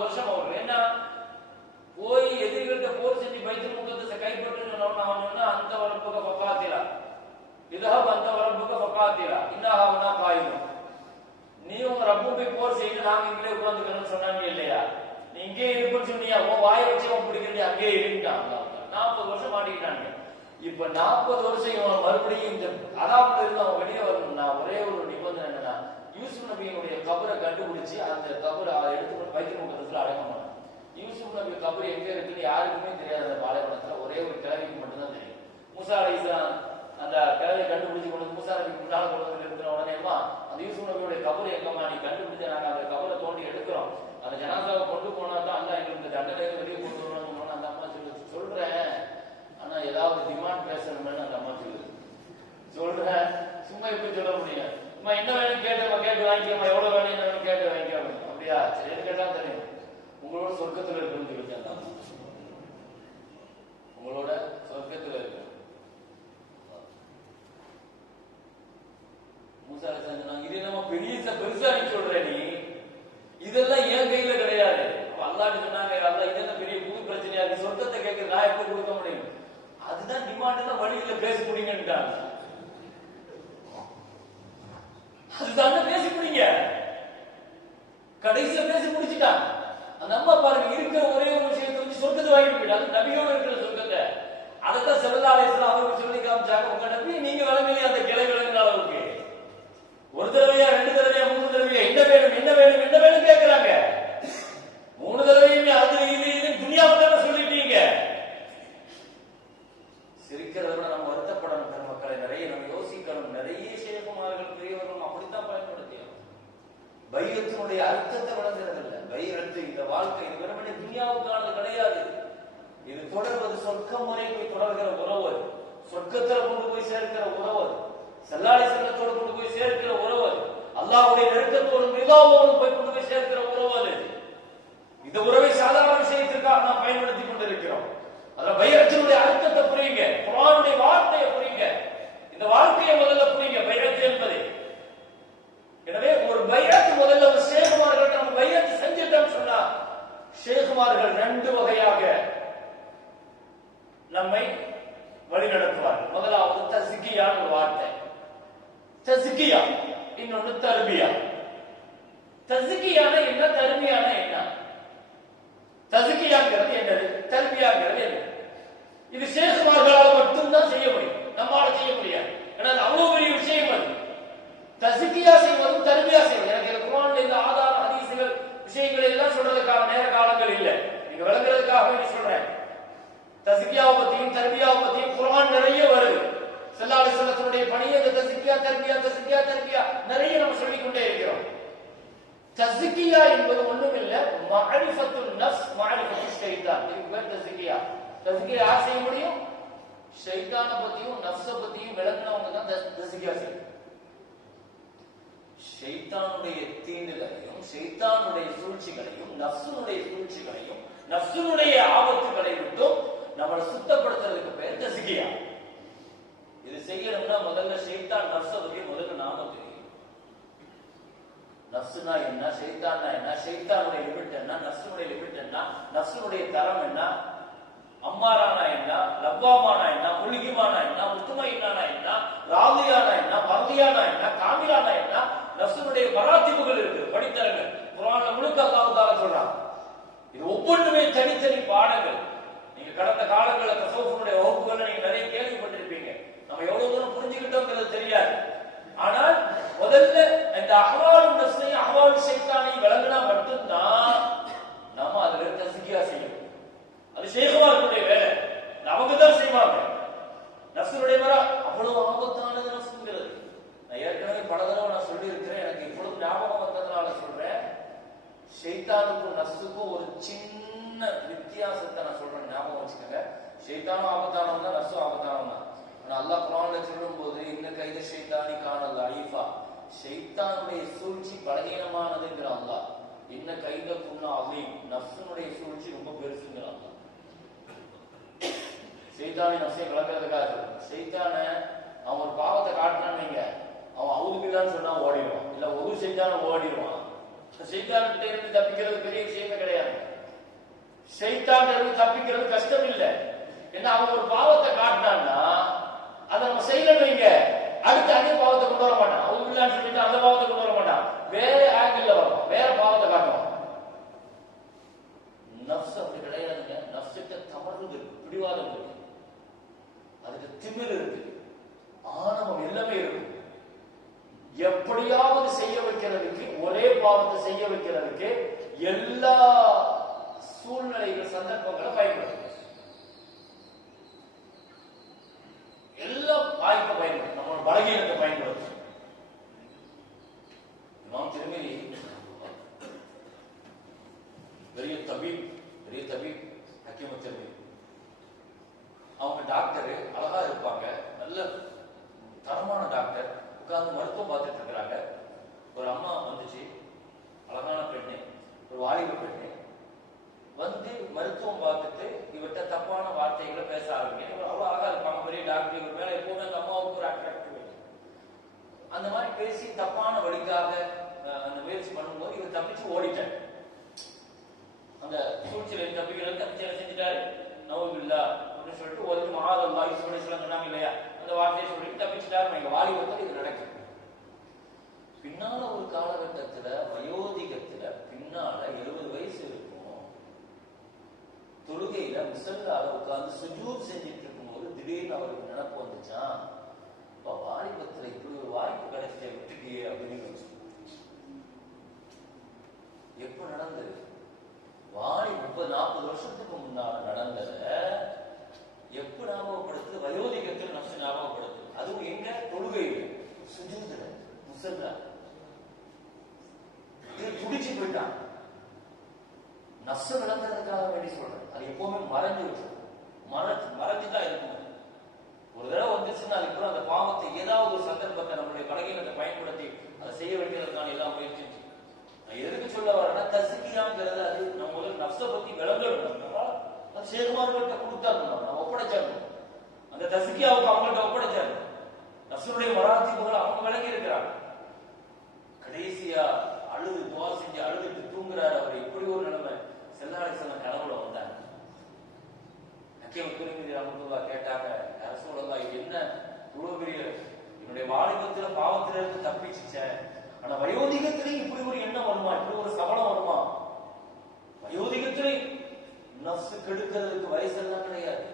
வருஷம் அவர் என்ன போய் எதிரிகள்கிட்ட போர் செஞ்சு பைத்துல் முகத்தஸை கைப்பற்றி சொன்னா, அந்த வரப்புக ஃபகாத்திலா இதஹப் அந்த வரப்புக ஃபகாத்திலா இன்னஹா வனா காயிதுன். நீ உங்க ரப்பு போய் போர் செய்து நாங்க இங்கே உட்கார்ந்துக்கணும்னு சொன்னாங்க இல்லையா? நீ இங்கே இருப்புன்னு சொன்னியா, உன் வாயை வச்சு அவன் பிடிக்கிறது அங்கேயே இருந்துட்டாங்க. 40 வருஷம் மாட்டிக்கிட்டாங்க. இப்ப 40 வருஷம் இவன் மறுபடியும் இந்த அதாப்ல இருந்து அவன் வெளியே வரணும்னா ஒரே ஒரு நிபந்தனை என்னன்னா, யூசுப் நபியினுடைய கபரை கண்டுபிடிச்சு அந்த கபரை எடுத்து பைத்துல் முகத்தஸ்ல அடக்கணும். யூசுப் நபி கபர் எங்க இருக்குன்னு யாருக்குமே தெரியாது. அந்த பாலைவனத்துல ஒரே ஒரு கிழவிக்கு மட்டும்தான் தெரியும். மூசா அலைஹிஸ்ஸலாம் அந்த கிழவியை கண்டுபிடிச்சு கொண்டு மூசா நபிக்கு முன்னால கொண்டு இருக்கிற உடனேமா அந்த யூசுப் நபியுடைய கபர் எங்கம்மா நீ கண்டுபிடிச்ச, நாங்க அந்த கபரை தோண்டி எடுக்கிறோம், அந்த ஜனாசாவை கொண்டு போனா தான் அல்ல எங்களுக்கு தண்டனை வெளியே கொண்டு வரணும்னு அந்த அம்மா சொல்றேன். ஆனா ஏதாவது டிமாண்ட் பேசணும்னு அந்த அம்மா சொல்றேன். சும்மா எப்படி சொல்ல முடியும்? அம்மா என்ன வேணும் கேட்டு வாங்கிக்கோமா, எவ்வளவு வேணும் என்ன வேணும் கேட்டு வாங்கிக்கோமா. அப்படியா? சரி, எனக்கு கேட்டா தெரியும். உங்களோட சொர்க்கத்துல இருக்குன்னு சொல்லிட்டேன். உங்களோட சொர்க்கத்துல இருக்கு. மூசா அலைஹிஸ்ஸலாம் இது நம்ம பெருசா நீ சொல்ற, நீ இதெல்லாம் என் கையில கிடையாது. அல்லாஹ் சொன்னாங்க, அல்லாஹ் இதெல்லாம் பெரிய புது பிரச்சனையா இருக்கு, சொர்க்கத்தை கேட்க நான் எப்ப கொடுக்க முடியும்? அதுதான் டிமாண்ட் தான் வழியில பேச முடியுங்கன்றாங்க. அதுதான் பேசி முடிங்க, கடைசியில பேசி முடிச்சுட்டாங்க. அந்த அம்மா பாருங்க, இருக்கிற ஒரே ஒரு விஷயத்தை வச்சு சொர்க்கத்தை வாங்கிட்டு போயிட்டாங்க. நபியோட இருக்கிற சொர்க்கத்தை அதைத்தான் ஸல்லல்லாஹு அலைஹி வஸல்லம் அவருக்கு சொல்லி காமிச்சாங்க. உங்க நபி நீங்க விளங்கலையே அந்த கிளை விளங்குற அளவுக்கு. ஒரு தடவையா, 2 தடவையா, 3 தடவையா என்ன வேணும் என்ன வேணும் என்ன வேணும் கேட்கிறாங்க. 3 தடவையுமே அது இது துனியாவை தானே சொல்லிட்டீங்க. சிரிக்கிறத விட நம்ம வருத்தப்படணும் பெருமக்களை. நிறைய நம்ம யோசிக்கணும். நிறைய ஷேகுமார்கள் பெரியவர்களும் அப்படித்தான் பயன்படுத்தியும் பையத்தினுடைய அர்த்தத்தை வழங்குறது இல்லை. பையத்து இந்த வாழ்க்கை இது வெறுமனே துனியாவுக்கானது கிடையாது. இது தொடர்வது சொர்க்க முறை போய் தொடர்கிற உறவு, சொர்க்கத்துல கொண்டு போய் சேர்க்கிற உறவு, ஸல்லல்லாஹு அலைஹி வஸல்லத்தோடு கொண்டு போய் சேர்க்கிற உறவு, அல்லாஹ்வுடைய நெருக்கத்தோடும் ரிதாவோடும் போய் கொண்டு போய் சேர்க்கிற உறவு. அது இந்த உறவை சாதாரண விஷயத்திற்காக நாம் பயன்படுத்தி கொண்டிருக்கிறோம். அதுல பையத்தினுடைய அர்த்தத்தை புரியுங்க, குர்ஆனுடைய வார்த்தையை புரியுங்க, இந்த வாழ்க்கையை முதல்ல புரியுங்க பையத்து என்பது. எனவே ஒரு பையத்து முதல்ல ஒரு ஷேகுமார்கள் நம்ம பையத்து செஞ்சுட்டோம் சொன்னா, ஷேகுமார்கள் 2 வகையாக நம்மை வழிநடத்துவார்கள். முதலாவது தஸ்கியான ஒரு வார்த்தை, தஸ்கியா. இன்னொன்னு தர்பியா. தஸ்கியான என்ன, தர்பியான என்ன? தஸ்கியாங்கிறது என்னது, தர்பியாங்கிறது என்ன? இது ஷேகுமார்களால் மட்டும்தான் செய்ய முடியும், நம்மால செய்ய முடியாது. ஏன்னா அவ்வளவு பெரிய விஷயம் அது. தஸ்கியா செய்வதும் தர்பியா செய்வது. எனக்கு குர்ஆன்ல இந்த ஆதார ஹதீஸ்கள் விஷயங்கள் எல்லாம் சொல்றதுக்காக நேர காலங்கள் இல்லை, நீங்க விளங்குறதுக்காக வேண்டி சொல்றேன். தஸ்கியாவை பத்தியும் தர்பியாவை பத்தியும் குர்ஆன் நிறைய வருது. ஸல்லல்லாஹு அலைஹி வஸல்லத்துடைய பணியை இந்த தஸ்கியா தர்பியா நிறைய நம்ம சொல்லிக்கொண்டே இருக்கிறோம். தஸ்கியா என்பது ஒண்ணும் இல்ல, மஅரிஃபத்துன் நஃப்ஸ் மஅரிஃபத்துஷ் ஷைத்தான். இதுக்கு பேர் தஸ்கியா. தஸ்கியா யார் செய்ய முடியும்? ஷைத்தான பத்தியும் நஃப்ஸ பத்தியும் விளங்கினவங்க தான் தஸ்கியா செய்யும். ஷைத்தானுடைய தீண்டுகளையும் ஷைத்தானுடைய சூழ்ச்சிகளையும் நஃப்ஸுடைய சூழ்ச்சிகளையும் நஃப்ஸுடைய ஆபத்துகளை விட்டும் நம்மளை சுத்தப்படுத்துறதுக்கு பேர் தஸ்கியா. இது செய்யணும்னா முதல்ல ஷைத்தான் நஃப்ஸ பத்தி முதல்ல நாம தெரியும். நஃப்ஸுனா என்ன, ஷைத்தான்னா என்ன, ஷைத்தானுடைய லிமிட் என்ன, நஃப்ஸுடைய லிமிட் என்ன, நஃப்ஸுடைய தரம் என்ன, அம்மாரானா என்ன, லவ்வாமானா என்ன, முல்கிமானா என்ன, முத்துமையினானா என்ன, ராதியானா என்ன, மர்தியானா என்ன, காமிலானா என்ன, நஃப்ஸுடைய மராத்திபுகள் இருக்கு, படித்தரங்கள். குர்ஆன்ல முழுக்க அல்லாஹ் தஆலா சொல்றான். இது ஒவ்வொன்றுமே தனித்தனி பாடங்கள். நீங்க கடந்த காலங்களில் தஸவ்வுஃபுடைய வகுப்புகளை நீங்க நிறைய கேள்விப்பட்டிருப்பீங்க. நம்ம எவ்வளவு தூரம் புரிஞ்சுக்கிட்டோம்ங்கிறது தெரியாது. ஆனால் முதல்ல இந்த அஹ்வாலுன் நஃப்ஸை அஹ்வாலுன் ஷைத்தானை விளங்கினா மட்டும்தான் நம்ம அதுல தஸ்கியா செய்யணும். அது ஷேகுமார்களுடைய வேலை, அவங்க தான் செய்வாங்க. நஃப்ஸுடைய மேல அவ்வளவு ஆபத்தானது நஃப்ஸுங்கிறது. நான் ஏற்கனவே பல தடவை நான் சொல்லி இருக்கிறேன். எனக்கு இப்பொழுது ஞாபகம் வந்ததுனால சொல்றேன். ஷைத்தானுக்கும் நஃப்ஸுக்கும் ஒரு சின்ன வித்தியாசத்தை நான் சொல்றேன், ஞாபகம் வச்சுக்கோங்க. ஷைத்தானும் ஆபத்தானவன் தான், நஃப்ஸும் ஆபத்தானவன் தான். ஆனா அல்லாஹ் குர்ஆன்ல சொல்லும் போது இன்ன கைத ஷைத்தானி கான லைஃபா, ஷைத்தானுடைய சூழ்ச்சி பலகீனமானதுங்கிற அல்லாஹ். இன்ன கைத குன்ன அலீம், நஃப்ஸுடைய சூழ்ச்சி ரொம்ப பெருசுங்கிற அல்லாஹ். ஷைத்தானை நஃப்ஸை விளக்குறதுக்காக ஷைத்தானை அவன் ஒரு பாவத்தை காட்டினான்னு வைங்க, அவன் அவுதுபில்லான்னு சொன்னா ஓடிடுவான், இல்ல ஒரு ஷைத்தான ஓடிடுவான். ஷைத்தான்கிட்ட இருந்து தப்பிக்கிறது பெரிய விஷயமே கிடையாது. ஷைத்தான்கிட்ட இருந்து தப்பிக்கிறது கஷ்டம் இல்லை. ஏன்னா அவன் ஒரு பாவத்தை காட்டினான்னா அதை நம்ம செய்யணும் வைங்க, அடுத்து அதே பாவத்தை கொண்டு வர மாட்டான். அவுதுபில்லான்னு சொல்லிட்டு அந்த பாவத்தை கொண்டு வர மாட்டான், வேற ஆங்கிள் வருவான், வேற பாவத்தை காட்டுவான். நஃப்ஸ் அப்படி கிடையாதுங்க. நஃப்ஸுக்கு தமர்றது இருக்கு, பிடிவாதம் இருக்கு, அதுக்கு திமிர் இருக்கு, ஆணவம் எல்லாமே இருக்கு. எப்படியாவது செய்ய வைக்கிறதுக்கு, ஒரே பாவத்தை செய்ய வைக்கிறதுக்கு எல்லா சூழ்நிலைகள் சந்தர்ப்பங்களை பயன்படுத்தும். எல்லா வாய்ப்பை பயன்படுத்தும், நம்மளோட பலகீனத்தை பயன்படுத்தும். இமாம் திருமிதி பெரிய தபீப் ஹக்கீம் திருமிதி, அவங்க டாக்டரு, அழகா இருப்பாங்க, நல்ல தரமான டாக்டர். உட்கார்ந்து மருத்துவம் பார்த்துட்டு இருக்கிறாங்க. ஒரு அம்மா வந்துச்சு, அழகான பெண்ணு, ஒரு வாலிப பெண்ணு வந்து மருத்துவம் பார்த்துட்டு இவர்கிட்ட தப்பான வார்த்தைகளை பேச ஆரம்பிங்க. அவ்வளவு அழகா இருப்பாங்க, பெரிய டாக்டர். இவர் மேல எப்பவுமே அந்த அம்மாவுக்கு ஒரு அட்ராக்டிவ். அந்த மாதிரி பேசி தப்பான வழிக்காக அந்த முயற்சி பண்ணும்போது இவர் தப்பிச்சு ஓடிட்டார். அந்த சூழ்ச்சியில தப்பிக்கிறது தப்பிச்சு செஞ்சுட்டாரு. நவுதுபில்லா அப்படின்னு சொல்லிட்டு ஒரு மகாதல்லா ஈஸ்வரன் சொன்னாங்க இல்லையா, அந்த வார்த்தையை சொல்லிட்டு தப்பிச்சுட்டாரு. எங்க வாலிபத்தில் இது நடக்குது. பின்னால ஒரு காலகட்டத்துல வயோதிகத்துல பின்னால 70 வயசு இருக்கும், தொழுகையில முசல்லால உட்கார்ந்து சுஜூத் செஞ்சுட்டு இருக்கும்போது திடீர்னு அவருக்கு நினைப்பு வந்துச்சான், இப்ப வாலிபத்துல இப்படி ஒரு வாய்ப்பு கிடைச்ச விட்டுட்டியே அப்படின்னு. எப்ப நடந்தது? வாலி 30-40 வருஷத்துக்கு முன்னால நடந்தத எப்ப ஞாபகப்படுத்துது? வயோதிகத்தில் நஃப்ஸ் ஞாபகப்படுத்துது. அதுவும் எங்க? தொழுகையில, சுஜூதுல, முசல்லா. இது துடிச்சு போயிட்டான். நஃப்ஸ் விளங்குறதுக்காக வேண்டி சொல்றேன். அது எப்பவுமே மறைஞ்சு மறைஞ்சுதான் இருக்கும். ஒரு தடவை வந்துச்சுன்னா அதுக்கு அந்த பாவத்தை ஏதாவது ஒரு சந்தர்ப்பத்தை நம்மளுடைய பலகீனத்தை பயன்படுத்தி அதை செய்ய வைக்கிறதுக்கான எல்லாம் முயற்சி. நான் எதுக்கு சொல்ல வரேன்னா, தஸ்கியாங்கிறது அது நம்ம முதல்ல நஃப்ஸை பத்தி விளங்கணும். அது ஷேகுமார்கள்ட்ட கொடுத்தாருணும், நம்ம ஒப்படைச்சாருணும். அந்த தஸ்கியாவுக்கு அவங்கள்ட்ட ஒப்படைச்சாரு. நஃப்ஸுடைய மராத்திபுகள் அவங்க விளங்கி இருக்கிறாங்க. கடைசியா அழுது துவா செஞ்சு அழுதுட்டு தூங்குறாரு. அவர் இப்படி ஒரு நிலைமை. செல்லாலை சொன்ன கனவுல வந்தாங்க. ஹக்கீம் திருமிதி ரஹ்மத்துல்லாஹ் கேட்டாங்க, யா ரசூலல்லாஹ், இது என்ன இவ்வளவு பெரிய, என்னுடைய வாலிபத்துல பாவத்துல இருந்து தப்பிச்சுச்சேன், ஆனா வயோதிகத்திலையும் இப்படி ஒரு எண்ணம் வருமா, இப்படி ஒரு சபலம் வருமா? வயோதிகத்திலே நஃப்ஸ் கெடுக்கிறதுக்கு வயசெல்லாம் கிடையாது.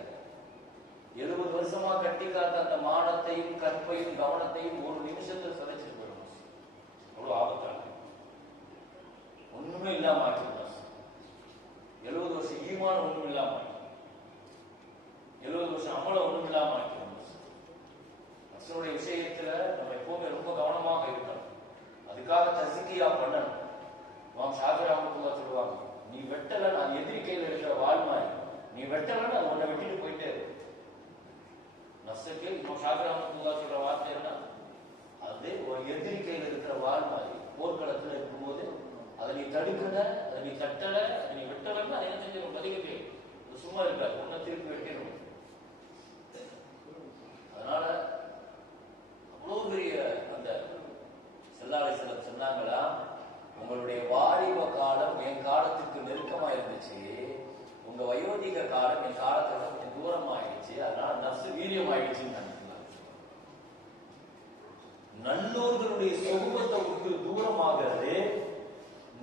70 வருஷமா கட்டி காத்த அந்த மானத்தையும் கற்பையும் கவனத்தையும் ஒரு நிமிஷத்தில் சிதைச்சிட்டு போயிடும். அவ்வளவு ஆபத்தான ஒண்ணுமே இல்லாம ஆக்கிடும். 70 வருஷம் ஈமான் ஒண்ணும் இல்லாம ஆக்கிடும். 70 வருஷம் அமல ஒண்ணும் இல்லாம ஆக்கிடும். நஃப்ஸுடைய விஷயத்துல நம்ம எப்பவுமே ரொம்ப கவனமாக இருக்கணும். அதுக்காக தஸ்கியா பண்ணணும். இமாம் ஷாஃபி ரஹ்மத்துல்லாஹ் சொல்லுவாங்க, நீ வெட்டலன்னு அது எதிரி கையில் இருக்கிற வாள் மாதிரி, நீ வெட்டலன்னு அது உன்னை வெட்டிட்டு போயிட்டே இருக்கு. நஃப்ஸுக்கு இமாம் ஷாஃபி ரஹ்மத்துல்லாஹி சொல்ற வார்த்தை என்ன? அது ஒரு எதிரி கையில் இருக்கிற வாள் மாதிரி. போர்க்களத்தில் இருக்கும்போது அதை நீ தடுக்கல, அதை நீ தட்டல, அதை நீ வெட்டலன்னா அதை என்ன செஞ்சிடும்? பதிகத்தை சும்மா இருக்காது, ஒன்ன திருப்பி வெட்டிடும். அதனால அவ்வளோ பெரிய அந்த ஸல்லல்லாஹு அலைஹி வஸல்லம் சொன்னாங்களா, உங்களுடைய வாலிப காலம் என் காலத்துக்கு நெருக்கமா இருந்துச்சு, உங்க வயோதிக காலம் என் காலத்துல கொஞ்சம் தூரம் ஆயிடுச்சு, அதனால நஃப்ஸ் வீரியம் ஆயிடுச்சுன்னு நினைக்கலாம். நல்லோர்களுடைய சொகுபத்தை விட்டு தூரமாகிறது,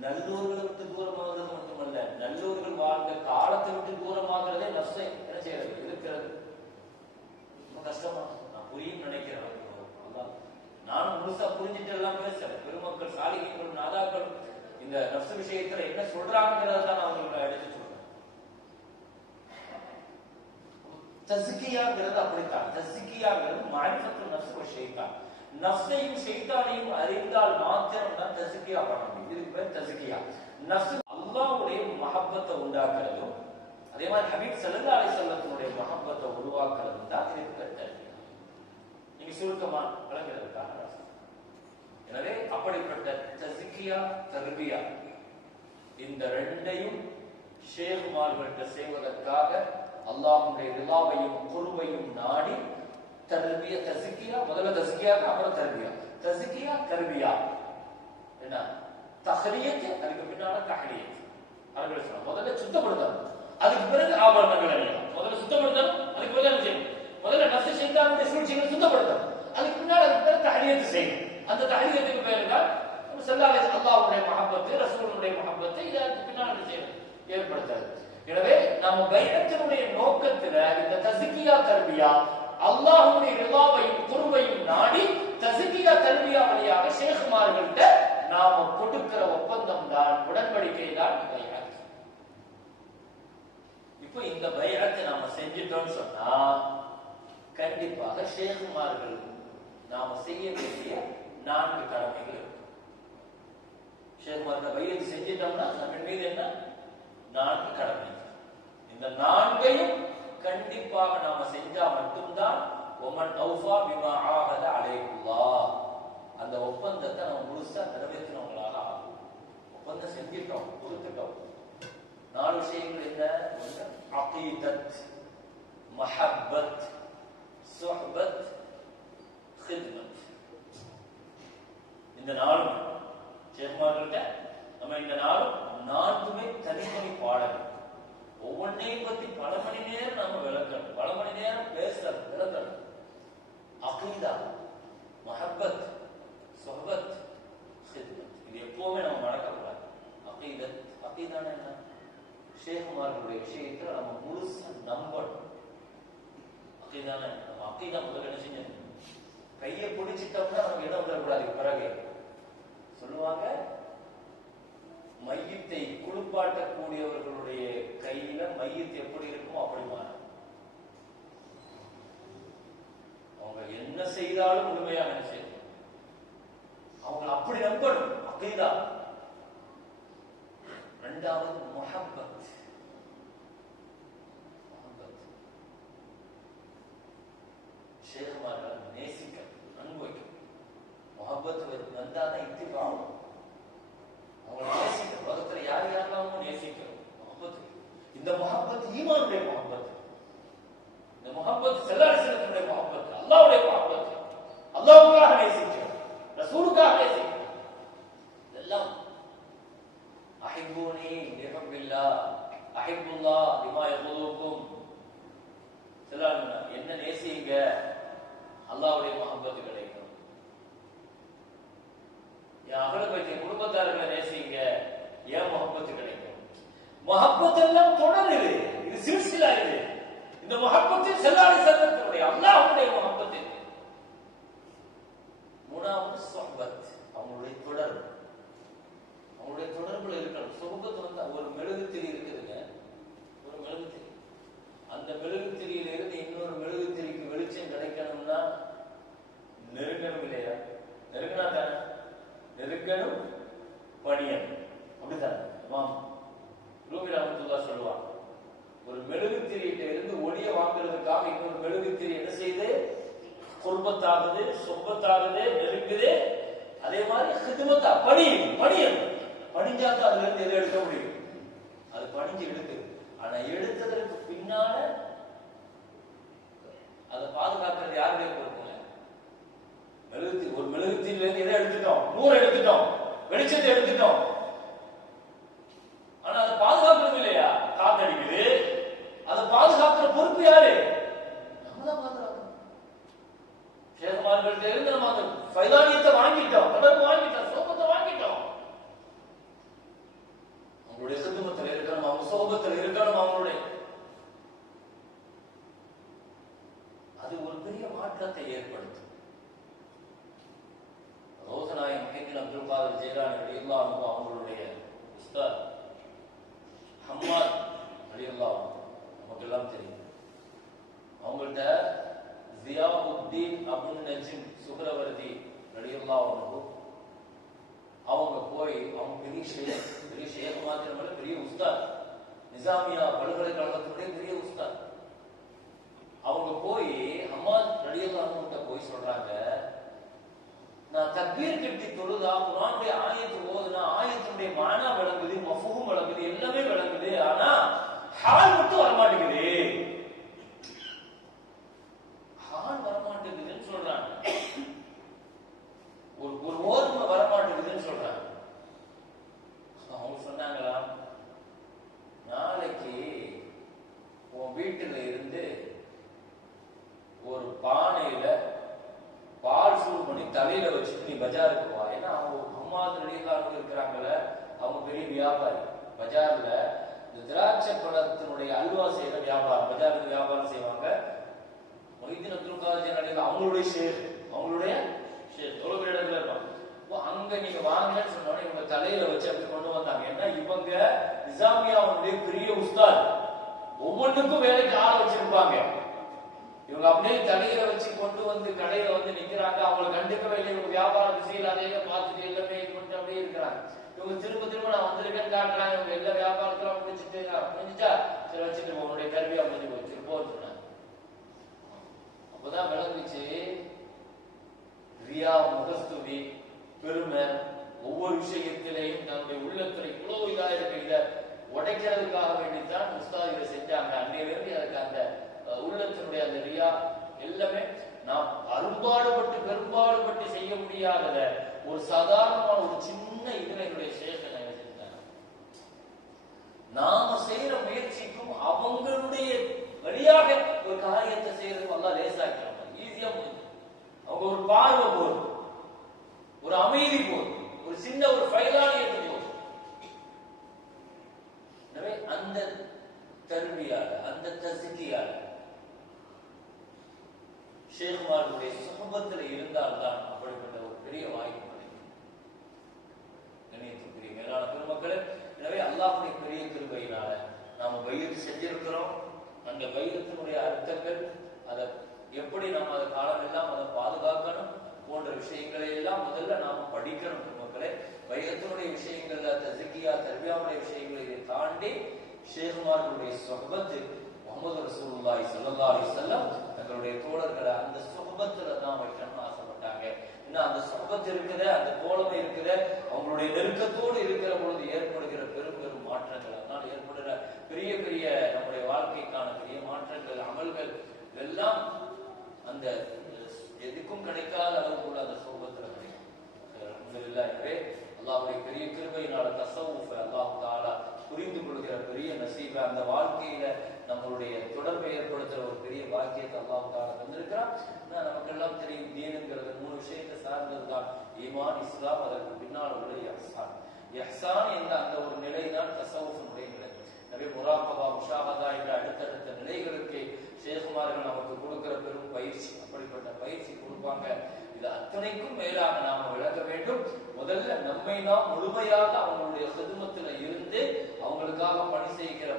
நல்லோர்களை விட்டு தூரமாகிறது மட்டுமல்ல, நல்லோர்கள் வாழ்ந்த காலத்தை விட்டு தூரமாகிறதே நஃப்ஸை என்ன செய்யறது? இருக்கிறது. ரொம்ப கஷ்டமா? நான் புரியும் நினைக்கிறேன். நானும் முழுசா புரிஞ்சுட்டு எல்லாம் பேசுறேன். பெருமக்கள் சாலிகள் நாதாக்கள் இந்த நஃப்ஸ் விஷயத்துல என்ன சொல்றாங்கிறத தான் நான் உங்களுக்கு எடுத்து சொல்றேன். தஸ்கியாங்கிறது அப்படித்தான். தஸ்கியாங்கிறது மாரிஃபத்துல் நஃப்ஸ் வ ஷைத்தான். நஃப்ஸையும் ஷைத்தானையும் அறிந்தால் மாத்திரம் தான் தஸ்கியா பண்ண முடியும். இதுக்கு பேர் தஸ்கியா. நஃப்ஸ் அல்லாஹ்வுடைய மஹப்பத்தை உண்டாக்குறதும் அதே மாதிரி ஹபீப் ஸல்லல்லாஹு அலைஹி வஸல்லத்துடைய மஹப்பத்தை உருவாக்குறதும் தான் இதுக்கு பேர் தஸ்கியா. நீங்க சுருக்கமா வழங்குறதுக்காக. எனவே அப்படிப்பட்ட தஸ்கியா தர்பியா இந்த ரெண்டையும் ஷேகுமார்கள்ட்ட செய்வதற்காக அல்லாஹ்வுடைய ரிலாவையும் குர்பையும் நாடி தர்பியா தஸ்கியா, முதல்ல தஸ்கியா அப்புறம் தர்பியா. தஸ்கியா தர்பியா என்ன? தஹ்லியத், அதுக்கு பின்னால தஹ்லியத். அரபில சொல்றாங்க முதல்ல சுத்தப்படுத்தணும், அதுக்கு பிறகு ஆபரணங்கள் அணியலாம். முதல்ல சுத்தப்படுத்தணும், அதுக்கு பிறகு என்ன செய்யணும்? முதல்ல நஃப்ஸ் ஷைத்தானுடைய சூழ்ச்சிகளை சுத்தப்படுத்தணும், அதுக்கு பின்னால அதுக்கு பிறகு தஹ்லியத் செய்யணும். அந்த தஹ்லியத்துக்கு பேரு தான் ஸல்லல்லாஹு அலைஹி வஸல்லம் அல்லாஹ்வுடைய மஹப்பத், ரசூலுடைய மஹப்பத். இத அதுக்கு பின்னால செய்யணும், ஏற்படுத்தாது. எனவே நம்ம பைஅத்தினுடைய நோக்கத்துல இந்த தஸ்கியா தர்பியா அல்லாஹ்வுடைய ரிலாவையும் குர்பையும் நாடி தஸ்கியா தர்பியா வழியாக ஷேகுமார்கள்ட்ட நாம கொடுக்கிற ஒப்பந்தம் தான், உடன்படிக்கை தான் பைஅத். இப்போ இந்த பைஅத்தை நாம செஞ்சிட்டோம்னு சொன்னா கண்டிப்பாக ஷேகுமார்கள் நாம செய்ய வேண்டிய 4 கடமைகள் இருக்கு. ஷேகுமார்களை பைஅத் செஞ்சிட்டோம்னா நம்ம மீது என்ன? 4 கடமை. இந்த 4ஐயும் கண்டிப்பாக நாம செஞ்சா மட்டும்தான் ஒமன் அவுஃபா பிமா ஆஹத அலைஹில்லாஹ், அந்த ஒப்பந்தத்தை நம்ம முழுசா நிறைவேற்றினவங்களாக ஆகும். ஒப்பந்தம் செஞ்சிட்டோம், கொடுத்துட்டோம். 4 விஷயங்கள் என்ன? அகீதத், மஹப்பத், சுஹ்பத், ஹித்மத். இந்த 4 ஷேகுமார்கள்ட்ட நம்ம இந்த 4மே தனித்தனி பாடல். ஒவ்வொன்றையும் பத்தி பல மணி நேரம் நம்ம விளக்கணும், பல மணி நேரம் பேசணும், விளக்கணும். அகீதா, மஹப்பத், சுஹ்பத், ஹித்மத், இது எப்பவுமே நம்ம மறக்கக்கூடாது. அகீதத், அகீதான என்ன? ஷேகுமார்களுடைய விஷயத்துல நம்ம முழுசா நம்பணும். அகீதான நம்ம அகீதா முதல்ல என்ன செஞ்சோம்? கையை பிடிச்சிட்டோம்னா நமக்கு இடம் விடக்கூடாது. பிறகு சொல்லுவாங்க, மையத்தை குளிப்பாட்டக்கூடியவர்களுடைய கையில மையத்து எப்படி இருக்குமோ அப்படி மாறும். அவங்க என்ன செய்தாலும் முழுமையாக என்ன செய்யணும்? அவங்க அப்படி நம்பணும். அகீதா. இரண்டாவது முஹப்பத். ஷேகுமார்கள் நேசிக்க, அனுபவிக்க. முஹப்பத் வந்தாதான் இத்திபாவும். அவங்களை நேசிக்க, உலகத்துல யார் யாரெல்லாமோ நேசிக்கிறோம். முஹப்பத், இந்த முஹப்பத் ஈமானுடைய முஹப்பத், இந்த முஹப்பத் ஸல்லல்லாஹு அலைஹி வஸல்லமுடைய முஹப்பத், அல்லாஹ்வுடைய முஹப்பத். அல்லாஹ்வுக்காக நேசிக்கிறோம், ரசூலுக்காக நேசிக்கிறோம். இதெல்லாம் அஹிப்பூனி லிஹுப்பில்லாஹ் அஹிப்புல்லாஹ் பிமா யகுலுக்கும். ஸல்லல்லாஹு என்ன நேசிங்க, அல்லாஹ்வுடைய முஹப்பத் கிடைக்கும். அகல பைத்திய குடும்பத்தார்களை நேசிங்க, ஏன் முஹப்பத் கிடைக்கும். முஹப்பத் எல்லாம் தொடருது, இது சில்சிலா. இது இந்த முஹப்பத்தில் ஸல்லல்லாஹு அலைஹி வஸல்லம் அல்லாஹ்வுடைய முஹப்பத். மூணாவது சுஹ்பத், அவங்களுடைய தொடர்பு. அவங்களுடைய தொடர்புல இருக்கணும். சுஹ்பத் வந்து ஒரு மெழுகுத்திரி இருக்குதுங்க, ஒரு மெழுகுத்திரி. அந்த மெழுகுத்திரியில இருந்து இன்னொரு மெழுகுத்திரிக்கு வெளிச்சம் கிடைக்கணும்னா நெருங்கணும் இல்லையா? நெருங்கினா தானே, நெருக்கணும் பணியன். அப்படித்தானே ரூமி ரஹ்மத்துல்லாஹ் சொல்லுவாங்க, ஒரு மெழுகுத்திரியிட்ட இருந்து ஒளிய வாங்குறதுக்காக இன்னொரு மெழுகுத்திரி என்ன செய்யுது? குர்பத்தாகுது, சொப்பத்தாகுது, நெருங்குது. அதே மாதிரி ஹிதுமத்தா பணிஞ்சாதான் அதுல இருந்து எதை எடுக்க முடியும்? அது பணிஞ்சு எடுக்குது. ஆனா எடுத்ததற்கு பின்னால அதை பாதுகாக்கிறது யாருடைய பொறுப்புங்க? ஒரு மெழுகுத்திரியில இருந்து எதை எடுத்துட்டோம்? நூறு எடுத்துட்டோம், வெளிச்சத்தை எடுத்துட்டோம். ஆனா அதை பாதுகாக்கிறது இல்லையா? காத்தடிக்குது. அதை பாதுகாக்கிற பொறுப்பு யாரு? நம்ம தான் பாதுகாக்கணும். ஷேகுமார்கள்ட்ட இருந்து நம்ம அந்த ஃபைதானியத்தை வாங்கிட்டோம், தொடர்பு வாங்கிட்டோம், சோபத்தை வாங்கிட்டோம். அவங்களுடைய சித்துமத்தில் இருக்கணும், அவங்க சோபத்தில் இருக்கணும். அவங்களுடைய அது ஒரு பெரிய மாற்றத்தை ஏற்படுத்தும். ரோசனாய் முஹைதீன் அப்துல் காதர் ஜீலானி ரலியல்லாஹு அன்ஹு அவங்களுடைய உஸ்தாத் ஹம்மாத் ரலியல்லாஹு அன்ஹு நமக்கு எல்லாம் தெரியும். அவங்கள்ட்ட ஜியாவுத்தீன் அபுன் நஜ்ம் சுஹ்ரவர்தி ரலியல்லாஹு அன்ஹு அவங்க போய், அவங்க பெரிய ஷேக் மாத்திரமல்ல, பெரிய உஸ்தாத், நிசாமியா பல்கலைக்கழகத்தினுடைய பெரிய உஸ்தாத். அவங்க போய் ஹம்மாத் ரலியல்லாஹு அன்ஹு போய் சொல்றாங்க, நான் தக்பீர் கட்டி தொழுதா குர்ஆனுடைய ஆயத்து ஓதுனா ஆயத்துடைய மானா விளங்குது, மஃபூம் விளங்குது, எல்லாமே விளங்குது. ஆனா ஹால் மட்டும் வரமாட்டேங்குது. ஹால் வரமாட்டேங்குதுன்னு சொல்றாங்க. ஒரு ஓர்மை வரமாட்டேங்குதுன்னு சொல்றாங்க. அவங்க சொன்னாங்களா, நாளைக்கு உன் வீட்டுல இருந்து ஒரு பானையில பால் சூடு பண்ணி தலையில வச்சுட்டு நீ பஜாருக்கு வா. ஏன்னா அவங்க ஹம்மாத் ரலியல்லாஹு இருக்கிறாங்கல்ல, அவங்க பெரிய வியாபாரி. பஜார்ல இந்த திராட்சை பழத்தினுடைய அல்வா செய்யற வியாபாரம், பஜாருக்கு வியாபாரம் செய்வாங்க. முஹைதீன் அப்துல் காதர் ஜீலானி அவங்களுடைய ஷேக் எவ்வளவு இடத்துல இருப்பாங்க. அங்க நீங்க வாங்கன்னு சொன்னோட இவங்க தலையில வச்சு அப்படி கொண்டு வந்தாங்க. ஏன்னா இவங்க நிசாமியாவுடைய பெரிய உஸ்தாத், ஒவ்வொன்றுக்கும் வேலைக்கு ஆள வச்சிருப்பாங்க. இவங்க அப்படியே தலையில வச்சு கொண்டு வந்து கடையில வந்து நிக்கிறாங்க. அவங்களை கண்டுக்கவே இல்லை. இவங்க வியாபாரம் திசையில் அதையே பார்த்துட்டு எல்லாமே இது பண்ணிட்டு அப்படியே இருக்கிறாங்க. இவங்க திரும்ப நான் வந்திருக்கேன்னு காட்டுறாங்க. இவங்க எல்லா வியாபாரத்தெல்லாம் முடிஞ்சுட்டா சரி வச்சுட்டு உன்னுடைய கல்வியா முடிஞ்சு போச்சு போன்னு சொன்னாங்க. அப்பதான் விளங்குச்சு ரியா, முகஸ்துதி, பெருமை, ஒவ்வொரு விஷயத்திலையும் தன்னுடைய உள்ளத்துல இவ்வளவு இதா இருக்கு. இதை உடைக்கிறதுக்காக வேண்டித்தான் உஸ்தாத் இதை செஞ்சாங்க. அன்றையிலிருந்து எனக்கு அந்த உள்ளத்தினுடைய அந்த ரியா எல்லாமே நாம் அரும்பாடுபட்டு பெரும்பாடுபட்டு செய்ய முடியாதத ஒரு சாதாரணமான ஒரு சின்ன இதுல என்னுடைய சேஷனை செஞ்சாங்க. நாம செய்யற முயற்சிக்கும் அவங்களுடைய வழியாக ஒரு காரியத்தை செய்யறதுக்கும் எல்லாம் லேசாக்கிறாங்க, ஈஸியா முடியும். அவங்க ஒரு பார்வை போதும், ஒரு அமைதி போதும், ஒரு சின்ன ஒரு ஃபைலானியத்தை போதும். எனவே அந்த தர்பியால, அந்த தஸ்கியால ஷேகுமார்களுடைய சுகபத்தில் இருந்தால்தான் அப்படிப்பட்ட ஒரு பெரிய வாய்ப்பு கிடைக்கும். கண்ணியத்துக்குரிய மேலான பெருமக்களே, எனவே அல்லாஹ்வுடைய பெரிய கிருபையினால நாம பையத்து செஞ்சிருக்கிறோம். அந்த பையத்தினுடைய அர்த்தங்கள், அதை எப்படி நாம் அதை காலமெல்லாம் அதை பாதுகாக்கணும் போன்ற விஷயங்களை எல்லாம் முதல்ல நாம படிக்கணும். பெருமக்களே, பையத்தினுடைய விஷயங்கள்ல தஸ்கியா தர்பியாவுடைய விஷயங்களை இதை தாண்டி ஷேகுமார்களுடைய சுஹபத், முஹம்மது ரசூலுல்லாஹி ஸல்லல்லாஹு அலைஹி வஸல்லம் தங்களுடைய தோழர்களை அந்த சுஹபத்துல தான் வைக்கணும்னு ஆசைப்பட்டாங்க. இன்னும் அந்த சுஹபத் இருக்குத, அந்த தோழமை இருக்குத, அவங்களுடைய நெருக்கத்தோடு இருக்கிற பொழுது ஏற்படுகிற பெரும் பெரும் மாற்றங்கள், அதனால் ஏற்படுகிற பெரிய பெரிய நம்முடைய வாழ்க்கைக்கான பெரிய மாற்றங்கள், அமல்கள் இதெல்லாம் அந்த எதுக்கும் கிடைக்காத அளவுக்கு உள்ள அந்த சுஹபத்துல கிடைக்கும். அல்ஹம்துலில்லாஹ். எனவே அல்லாஹ்வுடைய பெரிய கிருபையினால தஸவ்வுஃப் அல்லாஹ் தஆலா புரிந்து கொள்கிற பெரிய நசீப, அந்த வாழ்க்கையில நம்மளுடைய தொடர்பை ஏற்படுத்துற ஒரு பெரிய பாக்கியத்தை அல்லாஹ் தஆலா தந்திருக்கிறான். நமக்கெல்லாம் தெரியும், தீனுங்கிறது 3 விஷயத்தை சார்ந்ததுதான். ஈமான், இஸ்லாம், அதற்கு பின்னால் உள்ள இஹ்சான். இஹ்சான் என்ற அந்த ஒரு நிலைதான் தஸவ்வுஃபினுடைய நிலை. நபி முராகபா, முஷாஹதா என்ற அடுத்தடுத்த நிலைகளுக்கு ஷேகுமார்கள் நமக்கு கொடுக்கிற பெரும் பயிற்சி, அப்படிப்பட்ட பயிற்சி கொடுப்பாங்க. இது அத்தனைக்கும் மேலாக நாம விளக்க வேண்டும். முதல்ல நம்மை நாம் முழுமையாக அவங்களுடைய ஹிதுமத்துல இருந்து அவங்களுக்காக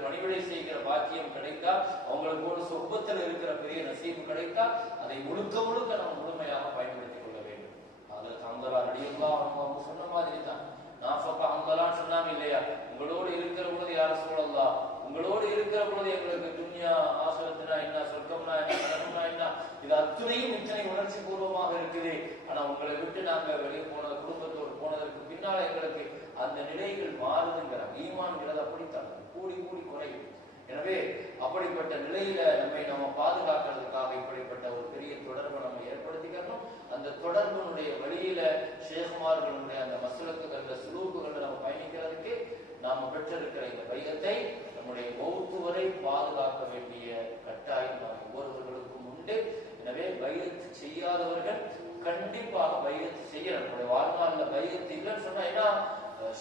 பணிவிடை செய்கிற பாக்கியம் கிடைத்தா, அவங்களுக்கு ஒரு சொப்பத்தில் இருக்கிற பெரிய நசீபு கிடைத்தா, அதை முழுக்க முழுக்க நாம் முழுமையாக பயன்படுத்திக் கொள்ள வேண்டும். அதுல ஹம்தலா ரலியல்லாஹு அன்ஹு அவங்க சொன்ன மாதிரி தான். நாஃபகா ஹம்தலான்னு சொன்னாங்க இல்லையா, உங்களோடு இருக்கிற பொழுது யார் ரசூலல்லாஹ், உங்களோடு இருக்கிற பொழுது எங்களுக்கு துன்யா ஆசிரத்தினா என்ன, சொர்க்கம்னா என்ன, நரகம்னா என்ன, இது அத்துணையும் இத்தனை உணர்ச்சி பூர்வமாக இருக்குது. ஆனா உங்களை விட்டு நாங்க வெளியே போனது, குடும்பத்தோடு போனதற்கு பின்னால எங்களுக்கு அந்த நிலைகள் மாறுதுங்கிறாங்க. ஈமான்கிறது அப்படித்தான், கூடி கூடி குறையும். எனவே அப்படிப்பட்ட நிலையில நம்ம பாதுகாக்கிறதுக்காக இப்படிப்பட்ட ஒரு பெரிய தொடர்பை நம்ம ஏற்படுத்திக்கணும். அந்த தொடர்புடைய வழியில ஷேகுமார்களுடைய அந்த மசலக்குகள்ல சுலூக்குகள்ல நம்ம பயணிக்கிறதுக்கு நாம பெற்றிருக்கிற இந்த பையத்தை நம்முடைய மௌத்து வரை பாதுகாக்க வேண்டிய கட்டாயம் நாம் ஒவ்வொருவர்களுக்கும் உண்டு. எனவே பையத்து செய்யாதவர்கள் கண்டிப்பாக பையத்து செய்யணும். நம்முடைய வாழ்நாள்ல பையத்து இல்லைன்னு சொன்னா, ஏன்னா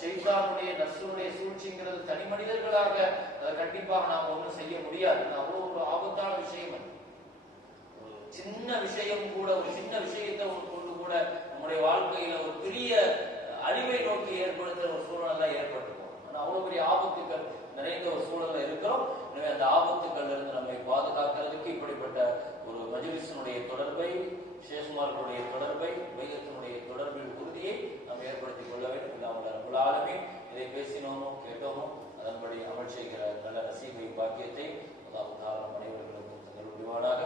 ஷைத்தானுடைய நஃப்ஸுடைய சூழ்ச்சிங்கிறது தனி மனிதர்களாக அதை கண்டிப்பாக நாம் ஒன்றும் செய்ய முடியாது. அவ்வளவு ஒரு ஆபத்தான விஷயம். ஒரு சின்ன விஷயம் கூட, ஒரு சின்ன விஷயத்தை கொண்டு கூட நம்முடைய வாழ்க்கையில ஒரு பெரிய அழிவை நோக்கி ஏற்படுத்துற ஒரு சூழ்நிலை ஏற்பட்டு போகும். ஆனா அவ்வளவு பெரிய ஆபத்துக்கள் நிறைந்த ஒரு சூழல்ல இருக்கிறோம். எனவே அந்த ஆபத்துக்கள் இருந்து நம்மை பாதுகாக்கிறதுக்கு இப்படிப்பட்ட ஒரு மஜ்லிஸினுடைய தொடர்பை, ஷேகுமார்களுடைய தொடர்பை, பையத்தினுடைய தொடர்பில் உறுதியை நாம் ஏற்படுத்திக் கொள்ள வேண்டும். ரப்பல் ஆலமீன் இதை பேசினோமோ கேட்டோமோ அதன்படி அமல் செய்கிற நல்ல நசீபை பாக்கியத்தை அல்லாஹ் தஆலா அனைவர்களுக்கும் தந்தருள்வானாக.